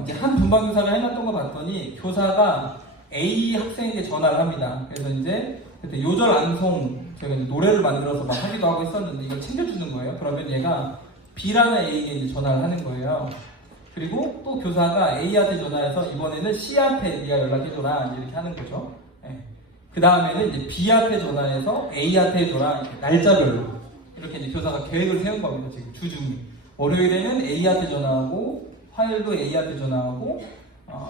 이제 한 분반교사를 해놨던 거 봤더니 교사가 A 학생에게 전화를 합니다. 그래서 이제 그때 요절 앙송 제가 이제 노래를 만들어서 막 하기도 하고 했었는데 이걸 챙겨주는 거예요. 그러면 얘가 B라는 A에게 이제 전화를 하는 거예요. 그리고 또 교사가 A한테 전화해서 이번에는 C한테 네가 연락해줘라 이렇게 하는 거죠. 네. 그 다음에는 이제 B한테 전화해서 A한테 해줘라 날짜별로 이렇게 이제 교사가 계획을 세운 겁니다. 지금 주중에 월요일에는 A한테 전화하고 화요일도 A한테 전화하고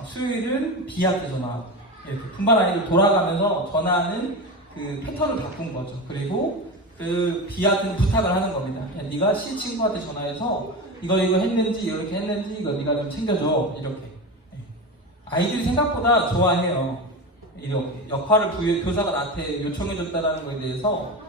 수요일은 B한테 전화하고 이렇게 분반 아이들 돌아가면서 전화하는 그 패턴을 바꾼 거죠. 그리고 그 B한테는 부탁을 하는 겁니다. 야, 네가 C 친구한테 전화해서 이거 했는지 이렇게 했는지 이거 네가 좀 챙겨줘 이렇게. 아이들이 생각보다 좋아해요. 이렇게 역할을 교사가 나한테 요청해줬다라는 거에 대해서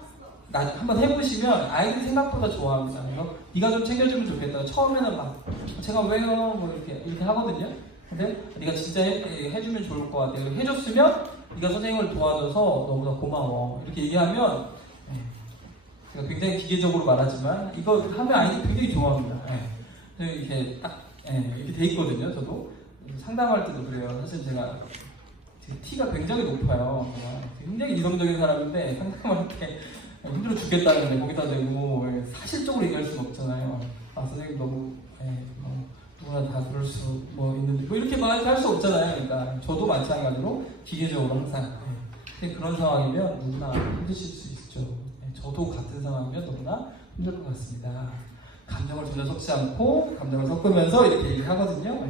한번 해보시면 아이들이 생각보다 좋아합니다. 그래서 네가 좀 챙겨주면 좋겠다. 처음에는 막 제가 왜요? 뭐 이렇게 하거든요. 근데 네가 진짜 해주면 좋을 것 같아요. 해줬으면 네가 선생님을 도와줘서 너무나 고마워. 이렇게 얘기하면 제가 굉장히 기계적으로 말하지만 이거 하면 아이들이 굉장히 좋아합니다. 이렇게 딱 이렇게 돼 있거든요. 저도 상담할 때도 그래요. 사실 제가 티가 굉장히 높아요. 굉장히 이성적인 사람인데 상담할 때 힘들어 죽겠다는데 거기다 대고 사실적으로 얘기할 수는 없잖아요. 선생님 너무 누구나 다 그럴 수 있는데 이렇게 말할 수 없잖아요. 그러니까 저도 마찬가지로 기계적으로 항상 근데 그런 상황이면 누구나 힘드실 수 있죠. 저도 같은 상황이면 너무나 힘들 것 같습니다. 감정을 전혀 섞지 않고 감정을 섞으면서 이렇게 얘기하거든요.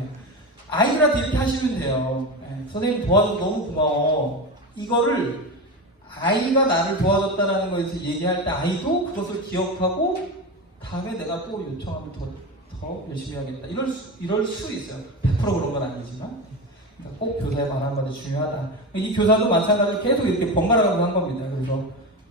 아이들한테 이렇게 하시면 돼요. 선생님 도와줘서 너무 고마워. 이거를 아이가 나를 도와줬다는 거에서 얘기할 때 아이도 그것을 기억하고 다음에 내가 또 요청하면 더 열심히 하겠다. 이럴 수 있어요. 100% 그런 건 아니지만 그러니까 꼭 교사의 말 한마디 중요하다. 이 교사도 마찬가지로 계속 이렇게 번갈아가면서 한 겁니다. 그래서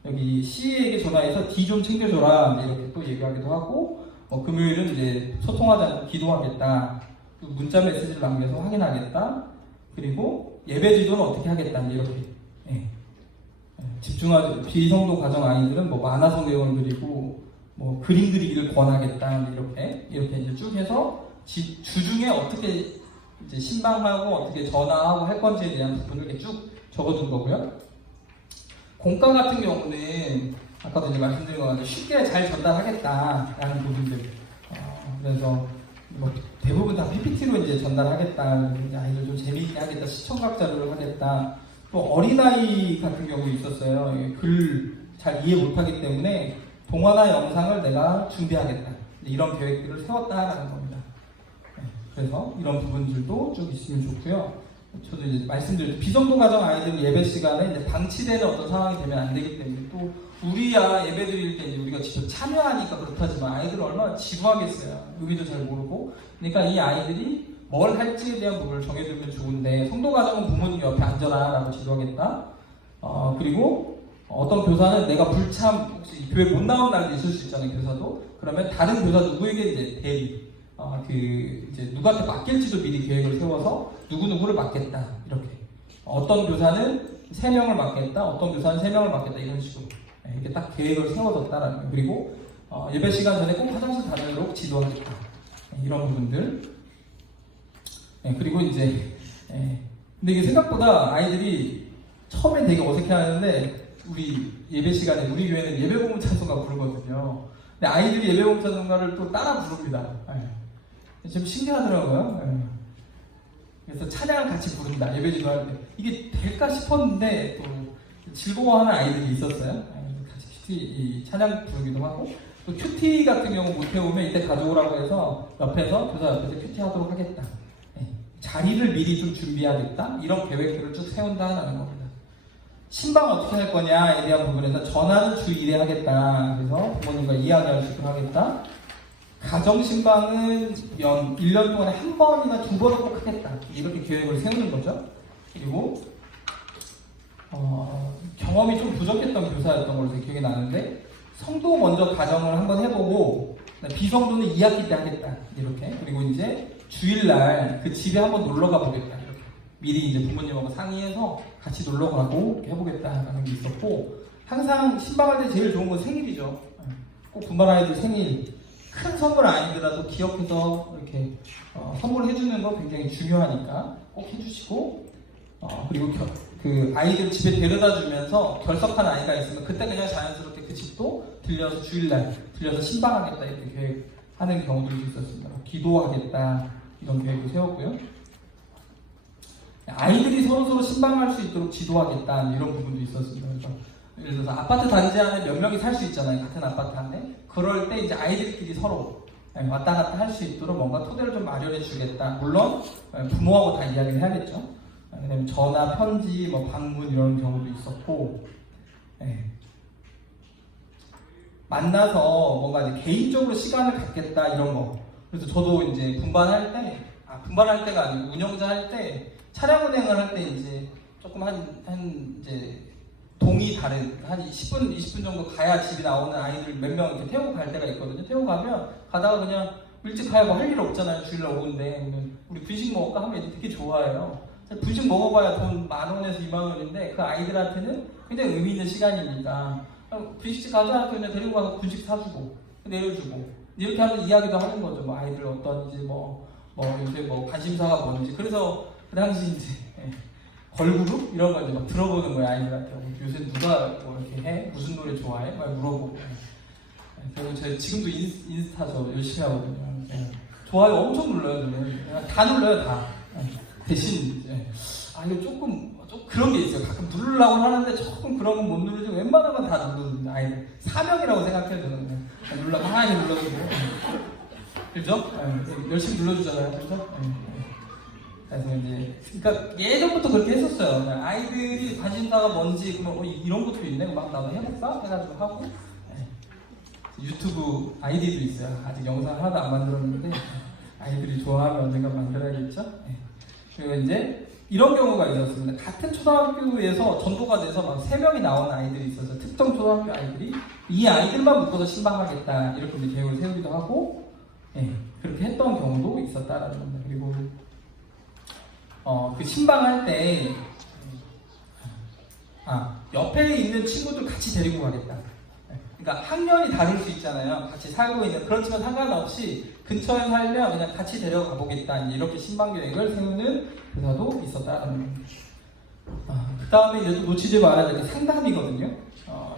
여기 C에게 전화해서 D 좀 챙겨줘라 이렇게 또 얘기하기도 하고 금요일은 이제 소통하지 않고 기도하겠다. 문자 메시지를 남겨서 확인하겠다. 그리고 예배 지도는 어떻게 하겠다. 이렇게 집중하지 비성도 가정 아이들은 만화서 내용을 그리고 그림 그리기를 권하겠다. 이렇게 이제 쭉 해서 주중에 어떻게 이제 신방하고 어떻게 전화하고 할 건지에 대한 부분을 이렇게 쭉 적어둔 거고요. 공과 같은 경우는 아까도 이제 말씀드린 것 같은데 쉽게 잘 전달하겠다라는 부분들. 그래서 대부분 다 PPT로 이제 전달하겠다. 아이들 좀 재미있게 하겠다. 시청각 자료를 하겠다. 또 어린아이 같은 경우 있었어요. 글 잘 이해 못하기 때문에 동화나 영상을 내가 준비하겠다. 이런 계획들을 세웠다라는 겁니다. 그래서 이런 부분들도 쭉 있으면 좋고요. 저도 이제 말씀드렸죠. 비성도 가정 아이들 예배 시간에 이제 방치되는 어떤 상황이 되면 안 되기 때문에 또 우리야 예배 드릴 때 이제 우리가 직접 참여하니까 그렇다지만 아이들은 얼마나 지루하겠어요. 의미도 잘 모르고. 그러니까 이 아이들이 뭘 할지에 대한 부분을 정해두면 좋은데 성도 가정은 부모님 옆에 앉아라라고 지도하겠다. 그리고 어떤 교사는 내가 불참 혹시 교회 못 나온 날도 있을 수 있잖아요. 교사도. 그러면 다른 교사 누구에게 이제 대리 이제 누구한테 맡길지도 미리 계획을 세워서 누구누구를 맡겠다. 이렇게. 어떤 교사는 3명을 맡겠다. 어떤 교사는 3명을 맡겠다. 이런 식으로. 이렇게 딱 계획을 세워뒀다라는 거예요. 그리고 예배 시간 전에 꼭 화장실 다니도록 지도하겠다. 이런 부분들. 그리고 이제 근데 이게 생각보다 아이들이 처음엔 되게 어색해하는데 우리 예배 시간에 우리 교회는 예배복음 찬송가 부르거든요. 근데 아이들이 예배복음 찬송가를 또 따라 부릅니다. 좀 신기하더라고요. 그래서 찬양을 같이 부른다 예배지도 할 때 이게 될까 싶었는데 또 즐거워하는 아이들이 있었어요. 같이 큐티 찬양 부르기도 하고 또 큐티 같은 경우 못 해오면 이때 가져오라고 해서 옆에서 교사 옆에서 큐티 하도록 하겠다. 자리를 미리 좀 준비하겠다 이런 계획들을 쭉 세운다는 겁니다. 신방 어떻게 할 거냐에 대한 부분에서 전화는 주 1회 하겠다. 그래서 부모님과 이야기할 수 있도록 하겠다. 가정 신방은 1년 동안에 한 번이나 2번은 꼭 하겠다. 이렇게 계획을 세우는 거죠. 그리고 경험이 좀 부족했던 교사였던 걸로 제 기억이 나는데 성도 먼저 가정을 한번 해보고 비성도는 2학기 때 하겠다. 이렇게 그리고 이제 주일날 그 집에 한번 놀러 가보겠다. 이렇게 미리 이제 부모님하고 상의해서 같이 놀러 가고 이렇게 해보겠다라는 게 있었고 항상 신방할 때 제일 좋은 건 생일이죠. 꼭 분반 아이들 생일 큰 선물 아니더라도 기억해서 이렇게 선물해주는 거 굉장히 중요하니까 꼭 해주시고 그리고 그 아이들 집에 데려다 주면서 결석한 아이가 있으면 그때 그냥 자연스럽게 그 집도 들려서 주일날 들려서 신방하겠다 이렇게 계획하는 경우들도 있었습니다. 기도하겠다 이런 계획을 세웠고요. 아이들이 서로 신방할 수 있도록 지도하겠다 이런 부분도 있었습니다. 그래서 예를 들어서 아파트 단지 안에 몇 명이 살 수 있잖아요. 같은 아파트 안에. 그럴 때 이제 아이들끼리 서로 왔다 갔다 할 수 있도록 뭔가 토대를 좀 마련해 주겠다. 물론 부모하고 다 이야기를 해야겠죠. 그다음에 전화, 편지, 뭐 방문 이런 경우도 있었고 만나서 뭔가 이제 개인적으로 시간을 갖겠다 이런 거. 그래서 저도 이제 분반할 때가 아니고 운영자 할 때 차량 운행을 할 때 이제 조금 한 이제 동이 다른 한 10분, 20분 정도 가야 집이 나오는 아이들 몇 명 이렇게 태우고 갈 때가 있거든요. 태우고 가면 가다가 그냥 일찍 가야 뭐 할 일 없잖아요. 주일날 오는데 우리 분식 먹을까 하면 이제 되게 좋아해요. 분식 먹어봐야 돈 10,000원에서 20,000원인데 그 아이들한테는 굉장히 의미 있는 시간이니까 분식집 가자 그냥 데리고 가서 분식 사주고 내려주고 이렇게 하는 이야기도 하는 거죠. 뭐 아이들 어떤지 요새 관심사가 뭔지 그래서 그 당시 이제 걸그룹 이런 거 이제 막 들어보는 거예요. 아이들한테 요새 누가 뭐 이렇게 해 무슨 노래 좋아해 막 물어보고 그리고 제가 지금도 인스타 저 열심히 하거든요. 좋아요 엄청 눌러요. 저는 다 눌러요 다. 대신 이거 조금 그런 게 있어요. 가끔 누르려고 하는데 조금 그런 건 못 누르지 웬만하면 다 누르는데 아이들 사명이라고 생각해요. 저는 눌러 가만히 눌러주고 그죠? 열심히 눌러주잖아요. 그죠? 그래서 이제 그러니까 예전부터 그렇게 했었어요. 아이들이 관심사가 뭔지 그러면 이런 것도 있네 막 나도 해볼까 해가지고 하고 유튜브 아이디도 있어요. 아직 영상 하나도 안 만들었는데 아이들이 좋아하면 언젠가 만들어야겠죠. 그리고 이제 이런 경우가 있었습니다. 같은 초등학교에서 전도가 돼서 막 3명이 나온 아이들이 있어서 특정 초등학교 아이들이 이 아이들만 묶어서 신방하겠다 이렇게 이제 계획을 세우기도 하고 그렇게 했던 경우도 있었다라는 겁니다. 그리고 그 신방할 때 옆에 있는 친구들 같이 데리고 가겠다. 그러니까 학년이 다를 수 있잖아요. 같이 살고 있는 그렇지만 상관없이 근처에 살면 그냥 같이 데려가 보겠다. 이렇게 신방 계획을 세우는 교사도 있었다는 겁니다. 그 다음에 이제 놓치지 말아야 될 게 상담이거든요.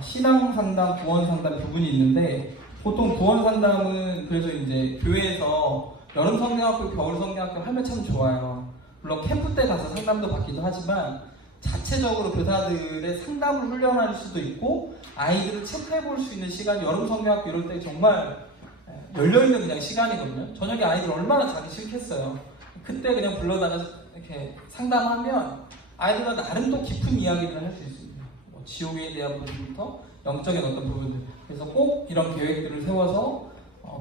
신앙 상담, 구원 상담 부분이 있는데 보통 구원 상담은 그래서 이제 교회에서 여름 성경학교, 겨울 성경학교 하면 참 좋아요. 물론 캠프 때 가서 상담도 받기도 하지만 자체적으로 교사들의 상담을 훈련할 수도 있고 아이들을 체크해 볼 수 있는 시간이 여름 성경학교 이럴 때 정말 열려있는 그냥 시간이거든요. 저녁에 아이들 얼마나 자기 싫겠어요. 그때 그냥 불러다가 이렇게 상담하면 아이들과 나름 또 깊은 이야기를 할 수 있습니다. 뭐 지옥에 대한 부분부터 영적인 어떤 부분들. 그래서 꼭 이런 계획들을 세워서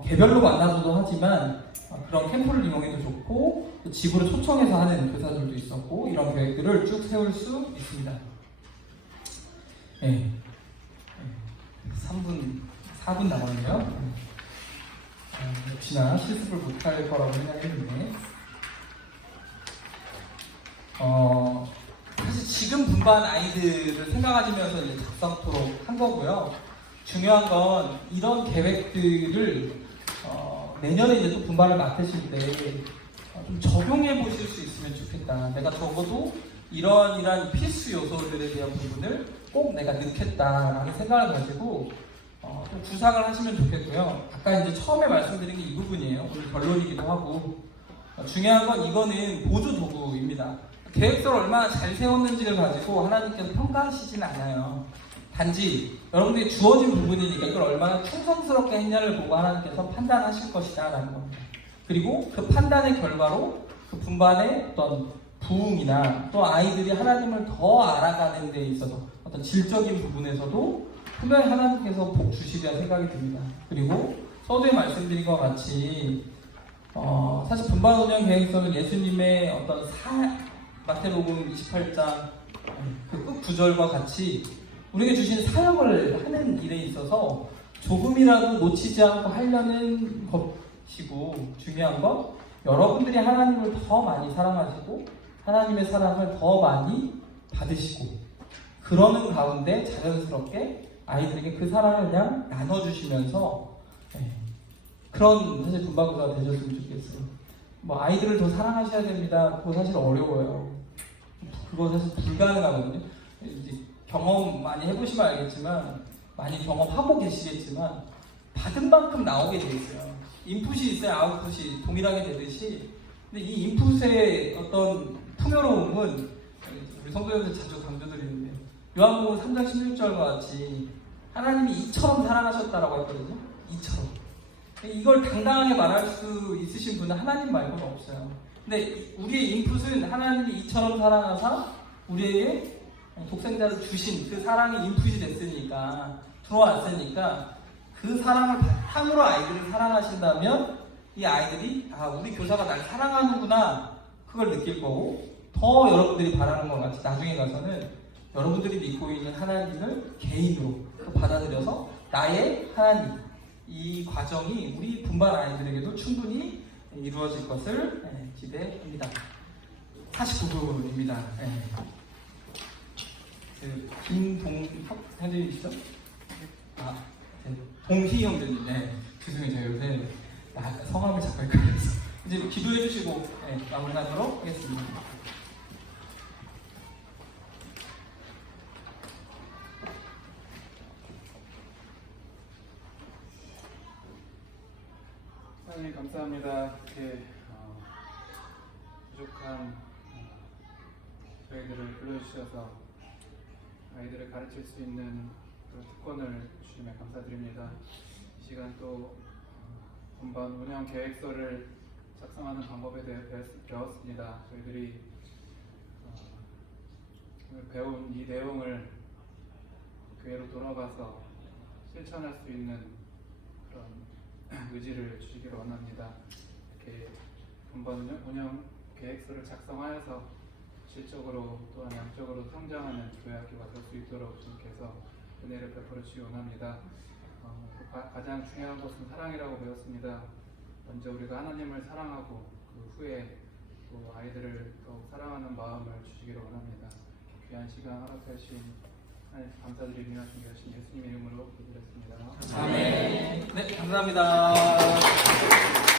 개별로 만나서도 하지만 그런 캠프를 이용해도 좋고 또 집으로 초청해서 하는 교사들도 있었고 이런 계획들을 쭉 세울 수 있습니다. 4분 남았네요. 역시나 실습을 못할 거라고 생각했는데 사실 지금 분반 아이들을 생각하시면서 이제 작성토록 한 거고요. 중요한 건 이런 계획들을 내년에 이제 또 분반을 맡으실 때 좀 적용해 보실 수 있으면 좋겠다. 내가 적어도 이러한 필수 요소들에 대한 부분을 꼭 내가 넣겠다라는 생각을 가지고 좀 구상을 하시면 좋겠고요. 아까 이제 처음에 말씀드린 게 이 부분이에요. 오늘 결론이기도 하고 중요한 건 이거는 보조 도구입니다. 계획서를 얼마나 잘 세웠는지를 가지고 하나님께서 평가하시진 않아요. 단지 여러분들이 주어진 부분이니까 이걸 얼마나 충성스럽게 했냐를 보고 하나님께서 판단하실 것이다 라는 겁니다. 그리고 그 판단의 결과로 그 분반의 어떤 부흥이나 또 아이들이 하나님을 더 알아가는 데 있어서 어떤 질적인 부분에서도 분명히 하나님께서 복 주시리라 생각이 듭니다. 그리고 서두에 말씀드린 것 같이 사실 분반 운영 계획서는 예수님의 어떤 마태복음 28장 그 끝 구절과 같이 우리에게 주신 사역을 하는 일에 있어서 조금이라도 놓치지 않고 하려는 것이고 중요한 건 여러분들이 하나님을 더 많이 사랑하시고 하나님의 사랑을 더 많이 받으시고 그러는 가운데 자연스럽게 아이들에게 그 사랑을 그냥 나눠주시면서 그런 사실 분반구가 되셨으면 좋겠어요. 뭐 아이들을 더 사랑하셔야 됩니다. 그거 사실 어려워요. 그거 사실 불가능하거든요. 이제 경험 많이 해보시면 알겠지만 많이 경험하고 계시겠지만 받은 만큼 나오게 돼 있어요. 인풋이 있어야 아웃풋이 동일하게 되듯이 근데 이 인풋의 어떤 풍요로움은 우리 성도님들 자주 강조드리는데 요한복음 3장 16절과 같이 하나님이 이처럼 사랑하셨다라고 했거든요. 이처럼. 이걸 당당하게 말할 수 있으신 분은 하나님 말고는 없어요. 근데 우리의 인풋은 하나님이 이처럼 사랑하사 우리에게 독생자를 주신 그 사랑이 인풋이 됐으니까 들어왔으니까 그 사랑을 바탕으로 아이들을 사랑하신다면 이 아이들이 우리 교사가 날 사랑하는구나 그걸 느낄 거고 더 여러분들이 바라는 것 같이 나중에 가서는 여러분들이 믿고 있는 하나님을 개인으로 받아들여서 나의 하나님 이 과정이 우리 분반 아이들에게도 충분히 이루어질 것을 기대합니다. 49분입니다. 김동혁 형제님이시죠? 동희 형제님. 죄송해요. 제가 요새 성함을 자꾸 헷갈려서 이제 기도해 주시고 마무리하도록 하겠습니다. 하나님 감사합니다. 이렇게 부족한 저희들을 불러주셔서 아이들을 가르칠 수 있는 그런 특권을 주심에 감사드립니다. 이 시간 또 분반 운영 계획서를 작성하는 방법에 대해 배웠습니다. 저희들이 오늘 배운 이 내용을 교회로 돌아가서 실천할 수 있는 그런 의지를 주시기를 원합니다. 이렇게 분반 운영 계획서를 작성하여서 질적으로 또한 양적으로 성장하는 교회학교가 될 수 있도록 주님께서 은혜를 베풀어 주시기 원합니다. 가장 중요한 것은 사랑이라고 배웠습니다. 먼저 우리가 하나님을 사랑하고 그 후에 또 아이들을 더욱 사랑하는 마음을 주시기를 원합니다. 귀한 시간 허락하신 하나님 감사드리며 준비하신 예수님의 이름으로 기도드렸습니다. 아멘. 네, 감사합니다.